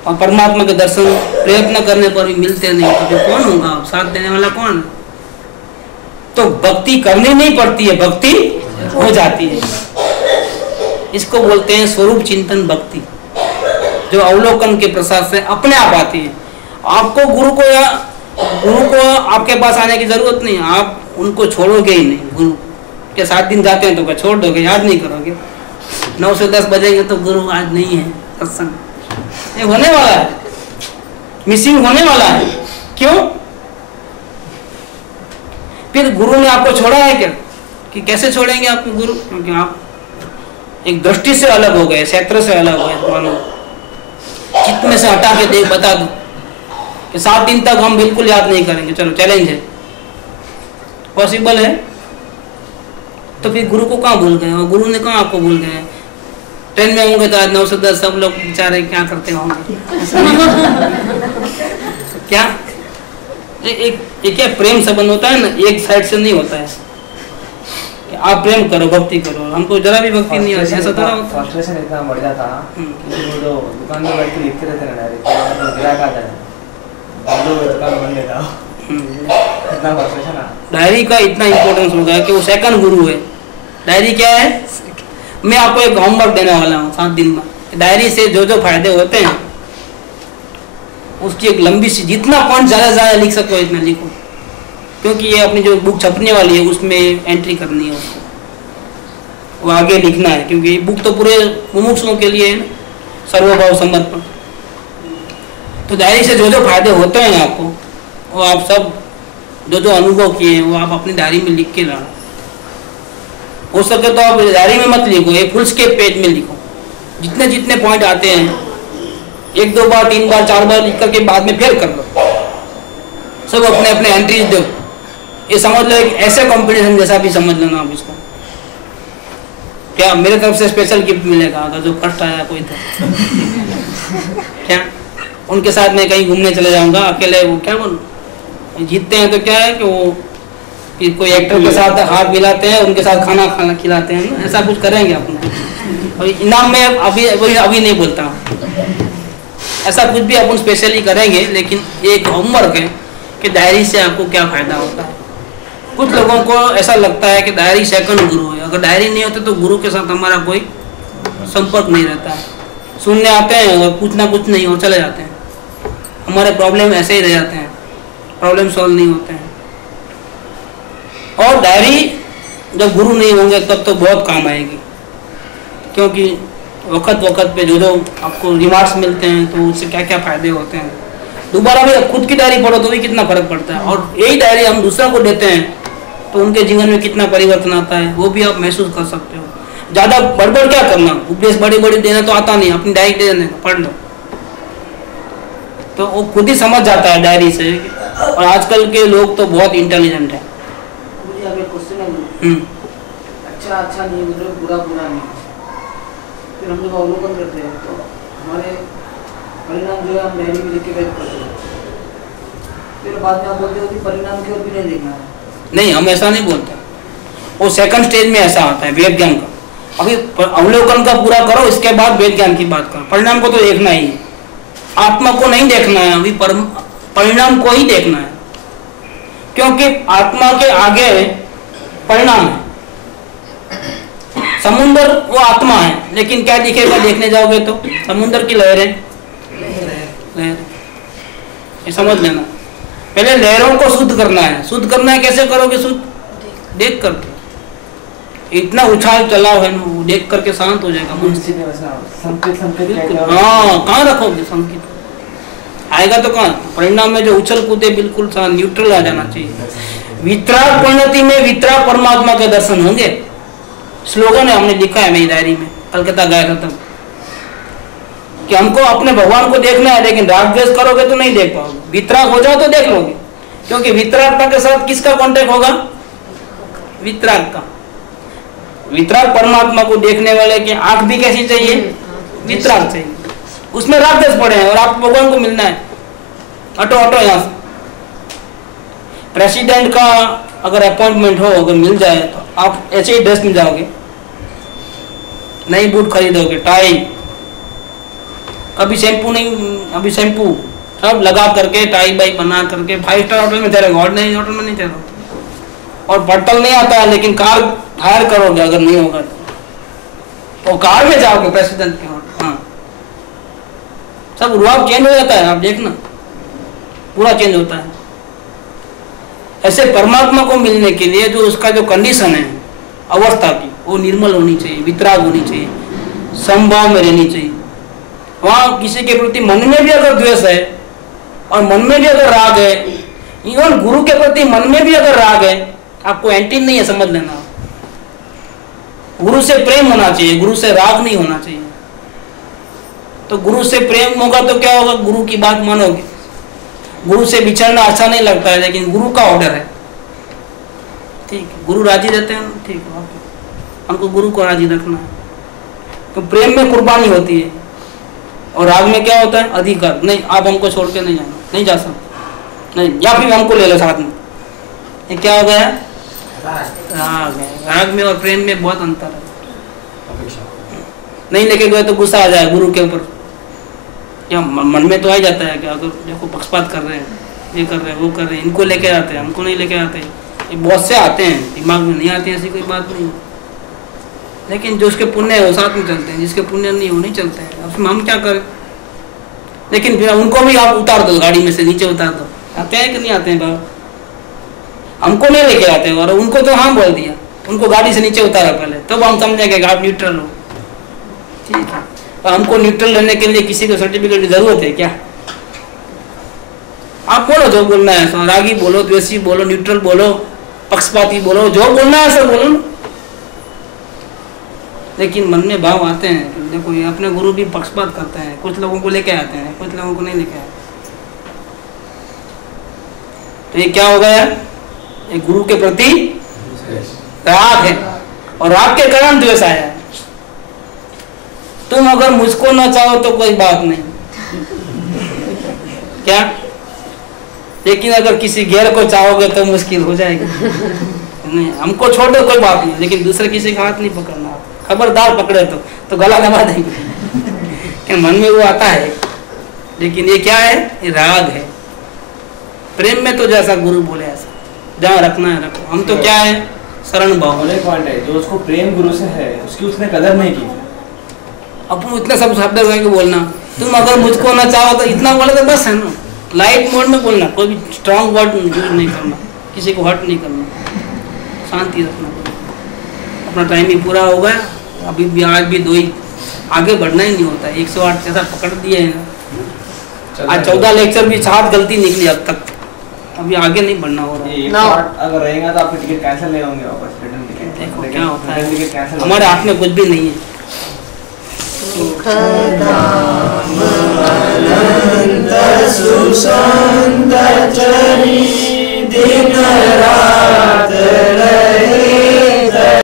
और परमात्मा के दर्शन प्रयत्न करने पर भी मिलते नहीं, तो कौन होगा साथ देने वाला कौन? तो भक्ति करनी नहीं पड़ती है, भक्ति हो जाती है। इसको बोलते हैं स्वरूप चिंतन भक्ति, जो अवलोकन के प्रसाद से अपने आप आती है। आपको गुरु को आपके पास आने की जरूरत नहीं, आप उनको छोड़ोगे ही नहीं। गुरु के 7 दिन जाते हैं तो क्या छोड़ दोगे, याद नहीं करोगे। 9 से 10 बजेंगे तो गुरु आज नहीं है, सत्संग ये होने वाला है, मिसिंग होने वाला है। क्यों? फिर गुरु ने आपको छोड़ा है क्या? कि कैसे छोड़ेंगे आपको गुरु? क्योंकि आप एक दृष्टि से अलग हो गए, क्षेत्र से अलग हो गए। मानो चित्त में से हटा के देख, बता दो कि 7 दिन तक हम बिल्कुल याद नहीं करेंगे, चलो चैलेंज है, पॉसिबल है? तो फिर गुरु को कहाँ भूल गए, और गुरु ने कहाँ आपको भूल गए? ट्रेन में होंगे तो आज 9 से 10 सब लोग बेचारे क्या करते होंगे, ऐसा नहीं क्या एक क्या प्रेम संबंध होता है ना, एक साइड से नहीं होता है कि आप प्रेम करो भक्ति करो, हमको जरा भी भक्ति नहीं होती, ऐसा थोड़ा होता है। फ्रस्ट्रेशन इतना बढ़ जाता ना कि वो जो दुकान में बैठ के लिखते रहते ना डायरेक्ट तो ग्राहक आ जाए जो दुकान बंद लेता इतना फ्रस्ट्रेशन आ। डायरी का इतना इम्पोर्टेंस हो गया कि वो सेकंड गुरु है। डायरी क्या है, मैं आपको एक होमवर्क देने वाला हूँ 7 दिन में। डायरी से जो जो फायदे होते हैं उसकी एक लंबी सी, जितना पॉइंट ज़्यादा से ज़्यादा लिख सको इतना लिखो, क्योंकि ये अपनी जो बुक छपने वाली है उसमें एंट्री करनी है उसको, वो आगे लिखना है, क्योंकि ये बुक तो पूरे मुमुक्षुओं के लिए है ना, सर्वभाव समर्पण। तो डायरी से जो जो फायदे होते हैं आपको, वो आप सब जो जो अनुभव किए हैं वो आप अपनी डायरी में लिख के लाना। हो सके तो आप डायरी में मत लिखो, एक फुल स्केप पेज में लिखो, जितने जितने पॉइंट आते हैं 1 2 बार 3 बार 4 बार लिख करके बाद में फिर कर लो, सब अपने अपने एंट्रीज दो। ये समझ लो एक ऐसे कंपटीशन जैसा भी समझ लो ना आप इसको। क्या मेरे तरफ से स्पेशल गिफ्ट मिलेगा अगर जो फर्स्ट आया कोई तो क्या उनके साथ मैं कहीं घूमने चले जाऊंगा अकेले, वो क्या बोल जीतते हैं तो क्या है कि वो कि कोई एक्टर के साथ हाथ मिलाते हैं, उनके साथ खाना खिलाते हैं ना, ऐसा कुछ करेंगे अपन। और इनाम में अभी नहीं बोलता हूँ, ऐसा कुछ भी अपन स्पेशली करेंगे, लेकिन एक होमवर्क है कि डायरी से आपको क्या फ़ायदा होता है। कुछ लोगों को ऐसा लगता है कि डायरी सेकंड गुरु है, अगर डायरी नहीं होती तो गुरु के साथ हमारा कोई संपर्क नहीं रहता है। सुनने आते हैं और कुछ ना कुछ नहीं और चले जाते हैं, हमारे प्रॉब्लम ऐसे ही रह जाते हैं, प्रॉब्लम सॉल्व नहीं होते हैं। और डायरी जब गुरु नहीं होंगे तब तो बहुत काम आएगी, क्योंकि वक्त पे जो जो आपको रिमार्क्स मिलते हैं तो उससे क्या क्या फ़ायदे होते हैं। दोबारा भी खुद की डायरी पढ़ो तो भी कितना फ़र्क पड़ता है, और यही डायरी हम दूसरों को देते हैं तो उनके जीवन में कितना परिवर्तन आता है वो भी आप महसूस कर सकते हो। ज़्यादा बड़बड़ क्या करना, उपदेश बड़ी बड़ी देना तो आता नहीं, अपनी डायरी दे देने पढ़ लो तो वो खुद ही समझ जाता है डायरी से। और आजकल के लोग तो बहुत इंटेलिजेंट है। अच्छा नहीं मतलब बुरा नहीं, फिर हम जब अवलोकन करते हैं तो हमारे परिणाम जो है हम डायरी में लिख के व्यक्त करते हैं, फिर बाद में आप बोलते हो कि परिणाम की ओर भी नहीं देखना है। नहीं, हम ऐसा नहीं बोलते, वो सेकंड स्टेज में ऐसा आता है वेद ज्ञान का। अभी अवलोकन का पूरा करो, इसके बाद वेद ज्ञान की बात करो। परिणाम को तो देखना ही है, आत्मा को नहीं देखना है, अभी परिणाम को ही देखना है, क्योंकि आत्मा के आगे परिणाम है। समुंदर वो आत्मा है, लेकिन क्या दिखेगा देखने जाओगे तो समुंदर की लहरें ये समझ लेना। पहले लहरों को शुद्ध करना है। शुद्ध करना है, कैसे करोगे शुद्ध? देख करके। इतना उछाल चलाओ है ना, वो देख करके शांत हो जाएगा मन। हाँ, कहाँ रखोगे संकेत? आएगा तो कहाँ? परिणाम में जो उछल कूदे बिल्कुल न्यूट्रल आ जाना चाहिए। वितराग परिणति में वितराग परमात्मा के दर्शन होंगे, स्लोगन है, हमने लिखा है मेरी डायरी में, कलकत्ता गया था तब, कि हमको अपने भगवान को देखना है, लेकिन राग द्वेष करोगे तो नहीं देख पाओगे। वितराग हो जाओ तो देख लोगे, क्योंकि वितरागता के साथ किसका कांटेक्ट होगा? वितराग का। वितराग परमात्मा को देखने वाले की आंख भी कैसी चाहिए? वितराग चाहिए, उसमें राग द्वेष पड़े हैं और आपको भगवान को मिलना है। हटो यहाँ से। प्रेसिडेंट का अगर अपॉइंटमेंट हो, अगर मिल जाए तो आप ऐसे ही ड्रेस में जाओगे, नई बूट खरीदोगे, टाई, कभी शैम्पू नहीं, अभी शैम्पू सब लगा करके टाई बाई बना करके 5 स्टार होटल में ठहरोगे, ऑर्डिनरी होटल में नहीं ठहरोगे। और बटल नहीं आता है, लेकिन कार हायर करोगे अगर नहीं होगा तो कार में जाओगे प्रेसिडेंट के होटल। हाँ, सब रुआब चेंज हो जाता है, आप देखना पूरा चेंज होता है। ऐसे परमात्मा को मिलने के लिए जो उसका जो कंडीशन है अवस्था की, वो निर्मल होनी चाहिए, वितराग होनी चाहिए, समभाव में रहनी चाहिए। वहाँ किसी के प्रति मन में भी अगर द्वेष है और मन में भी अगर राग है, इवन गुरु के प्रति मन में भी अगर राग है, आपको एंटी नहीं है, समझ लेना। गुरु से प्रेम होना चाहिए, गुरु से राग नहीं होना चाहिए। तो गुरु से प्रेम होगा तो क्या होगा? गुरु की बात मानोगे। गुरु से बिछड़ना अच्छा नहीं लगता है, लेकिन गुरु का ऑर्डर है, ठीक है, गुरु राजी रहते हैं, ठीक है, हमको गुरु को राजी रखना है। तो प्रेम में कुर्बानी होती है और राग में क्या होता है? अधिकार। नहीं, आप हमको छोड़ के नहीं जाना, नहीं जा सकते, नहीं, या फिर हमको ले लो साथ में। ये क्या हो गया? राग है। राग में और प्रेम में बहुत अंतर है। नहीं लेके गए तो गुस्सा आ जाए गुरु के ऊपर, या मन में तो आ जाता है कि अगर देखो पक्षपात कर रहे हैं, ये कर रहे हैं, वो कर रहे हैं, इनको लेके आते हैं, हमको नहीं लेके आते। ये बहुत से आते हैं, दिमाग में नहीं आते, ऐसी कोई बात नहीं। लेकिन जो उसके पुण्य है वो साथ में चलते हैं, जिसके पुण्य नहीं वो नहीं चलते हैं। अब हम क्या करें? लेकिन फिर उनको भी आप उतार दो, गाड़ी में से नीचे उतार दो। आते हैं कि नहीं आते हैं बाबा? हमको नहीं लेके आते और उनको तो हाँ बोल दिया, उनको गाड़ी से नीचे उतारा पहले, तब हम समझेंगे कि आप न्यूट्रल हो। ठीक है, तो हमको न्यूट्रल रहने के लिए किसी को सर्टिफिकेट की जरूरत है क्या? आप बोलो जो बोलना है, रागी बोलो, द्वेषी बोलो, न्यूट्रल बोलो, पक्षपाती बोलो, जो बोलना है सब बोलो। लेकिन मन में भाव आते हैं, देखो ये अपने गुरु भी पक्षपात करते हैं, कुछ लोगों को लेके आते हैं, कुछ लोगों को नहीं लेके आते। तो ये क्या हो गया? ये गुरु के प्रति राग है और राग के कारण द्वेष आया है। तुम अगर मुझको ना चाहो तो कोई बात नहीं, क्या? लेकिन अगर किसी गैर को चाहोगे तो मुश्किल हो जाएगी। नहीं, हमको छोड़ दो कोई बात नहीं, लेकिन दूसरे किसी का हाथ नहीं पकड़ना। खबरदार पकड़े तो गला दबा देंगे। कि मन में वो आता है, लेकिन ये क्या है? ये राग है। प्रेम में तो जैसा गुरु बोले ऐसा, जहाँ रखना है रखो। हम तो क्या है? शरण भाव। पॉइंट है, जो उसको प्रेम गुरु से है उसकी उसने कदर नहीं की। अपन इतना सब शब्द करके बोलना, तुम अगर मुझको ना चाहो तो इतना बोले तो बस है ना। लाइट मोड में बोलना, कोई भी स्ट्रॉन्ग वर्ड यूज नहीं करना, किसी को हर्ट नहीं करना, शांति रखना। अपना टाइम भी पूरा हो गया, अभी भी आज भी 2 ही, आगे बढ़ना ही नहीं होता। 108 जैसा पकड़ दिए है ना। आज 14 लेक्चर भी 7 गलती निकली अब तक, अभी आगे नहीं बढ़ना हो रहा है। अगर रहेगा तो आपके टिकट कैंसिल नहीं होंगे वापस, रिटर्न टिकट। देखो क्या होता है, हमारे हाथ में कुछ भी नहीं है। सुसंत चरी दिन रात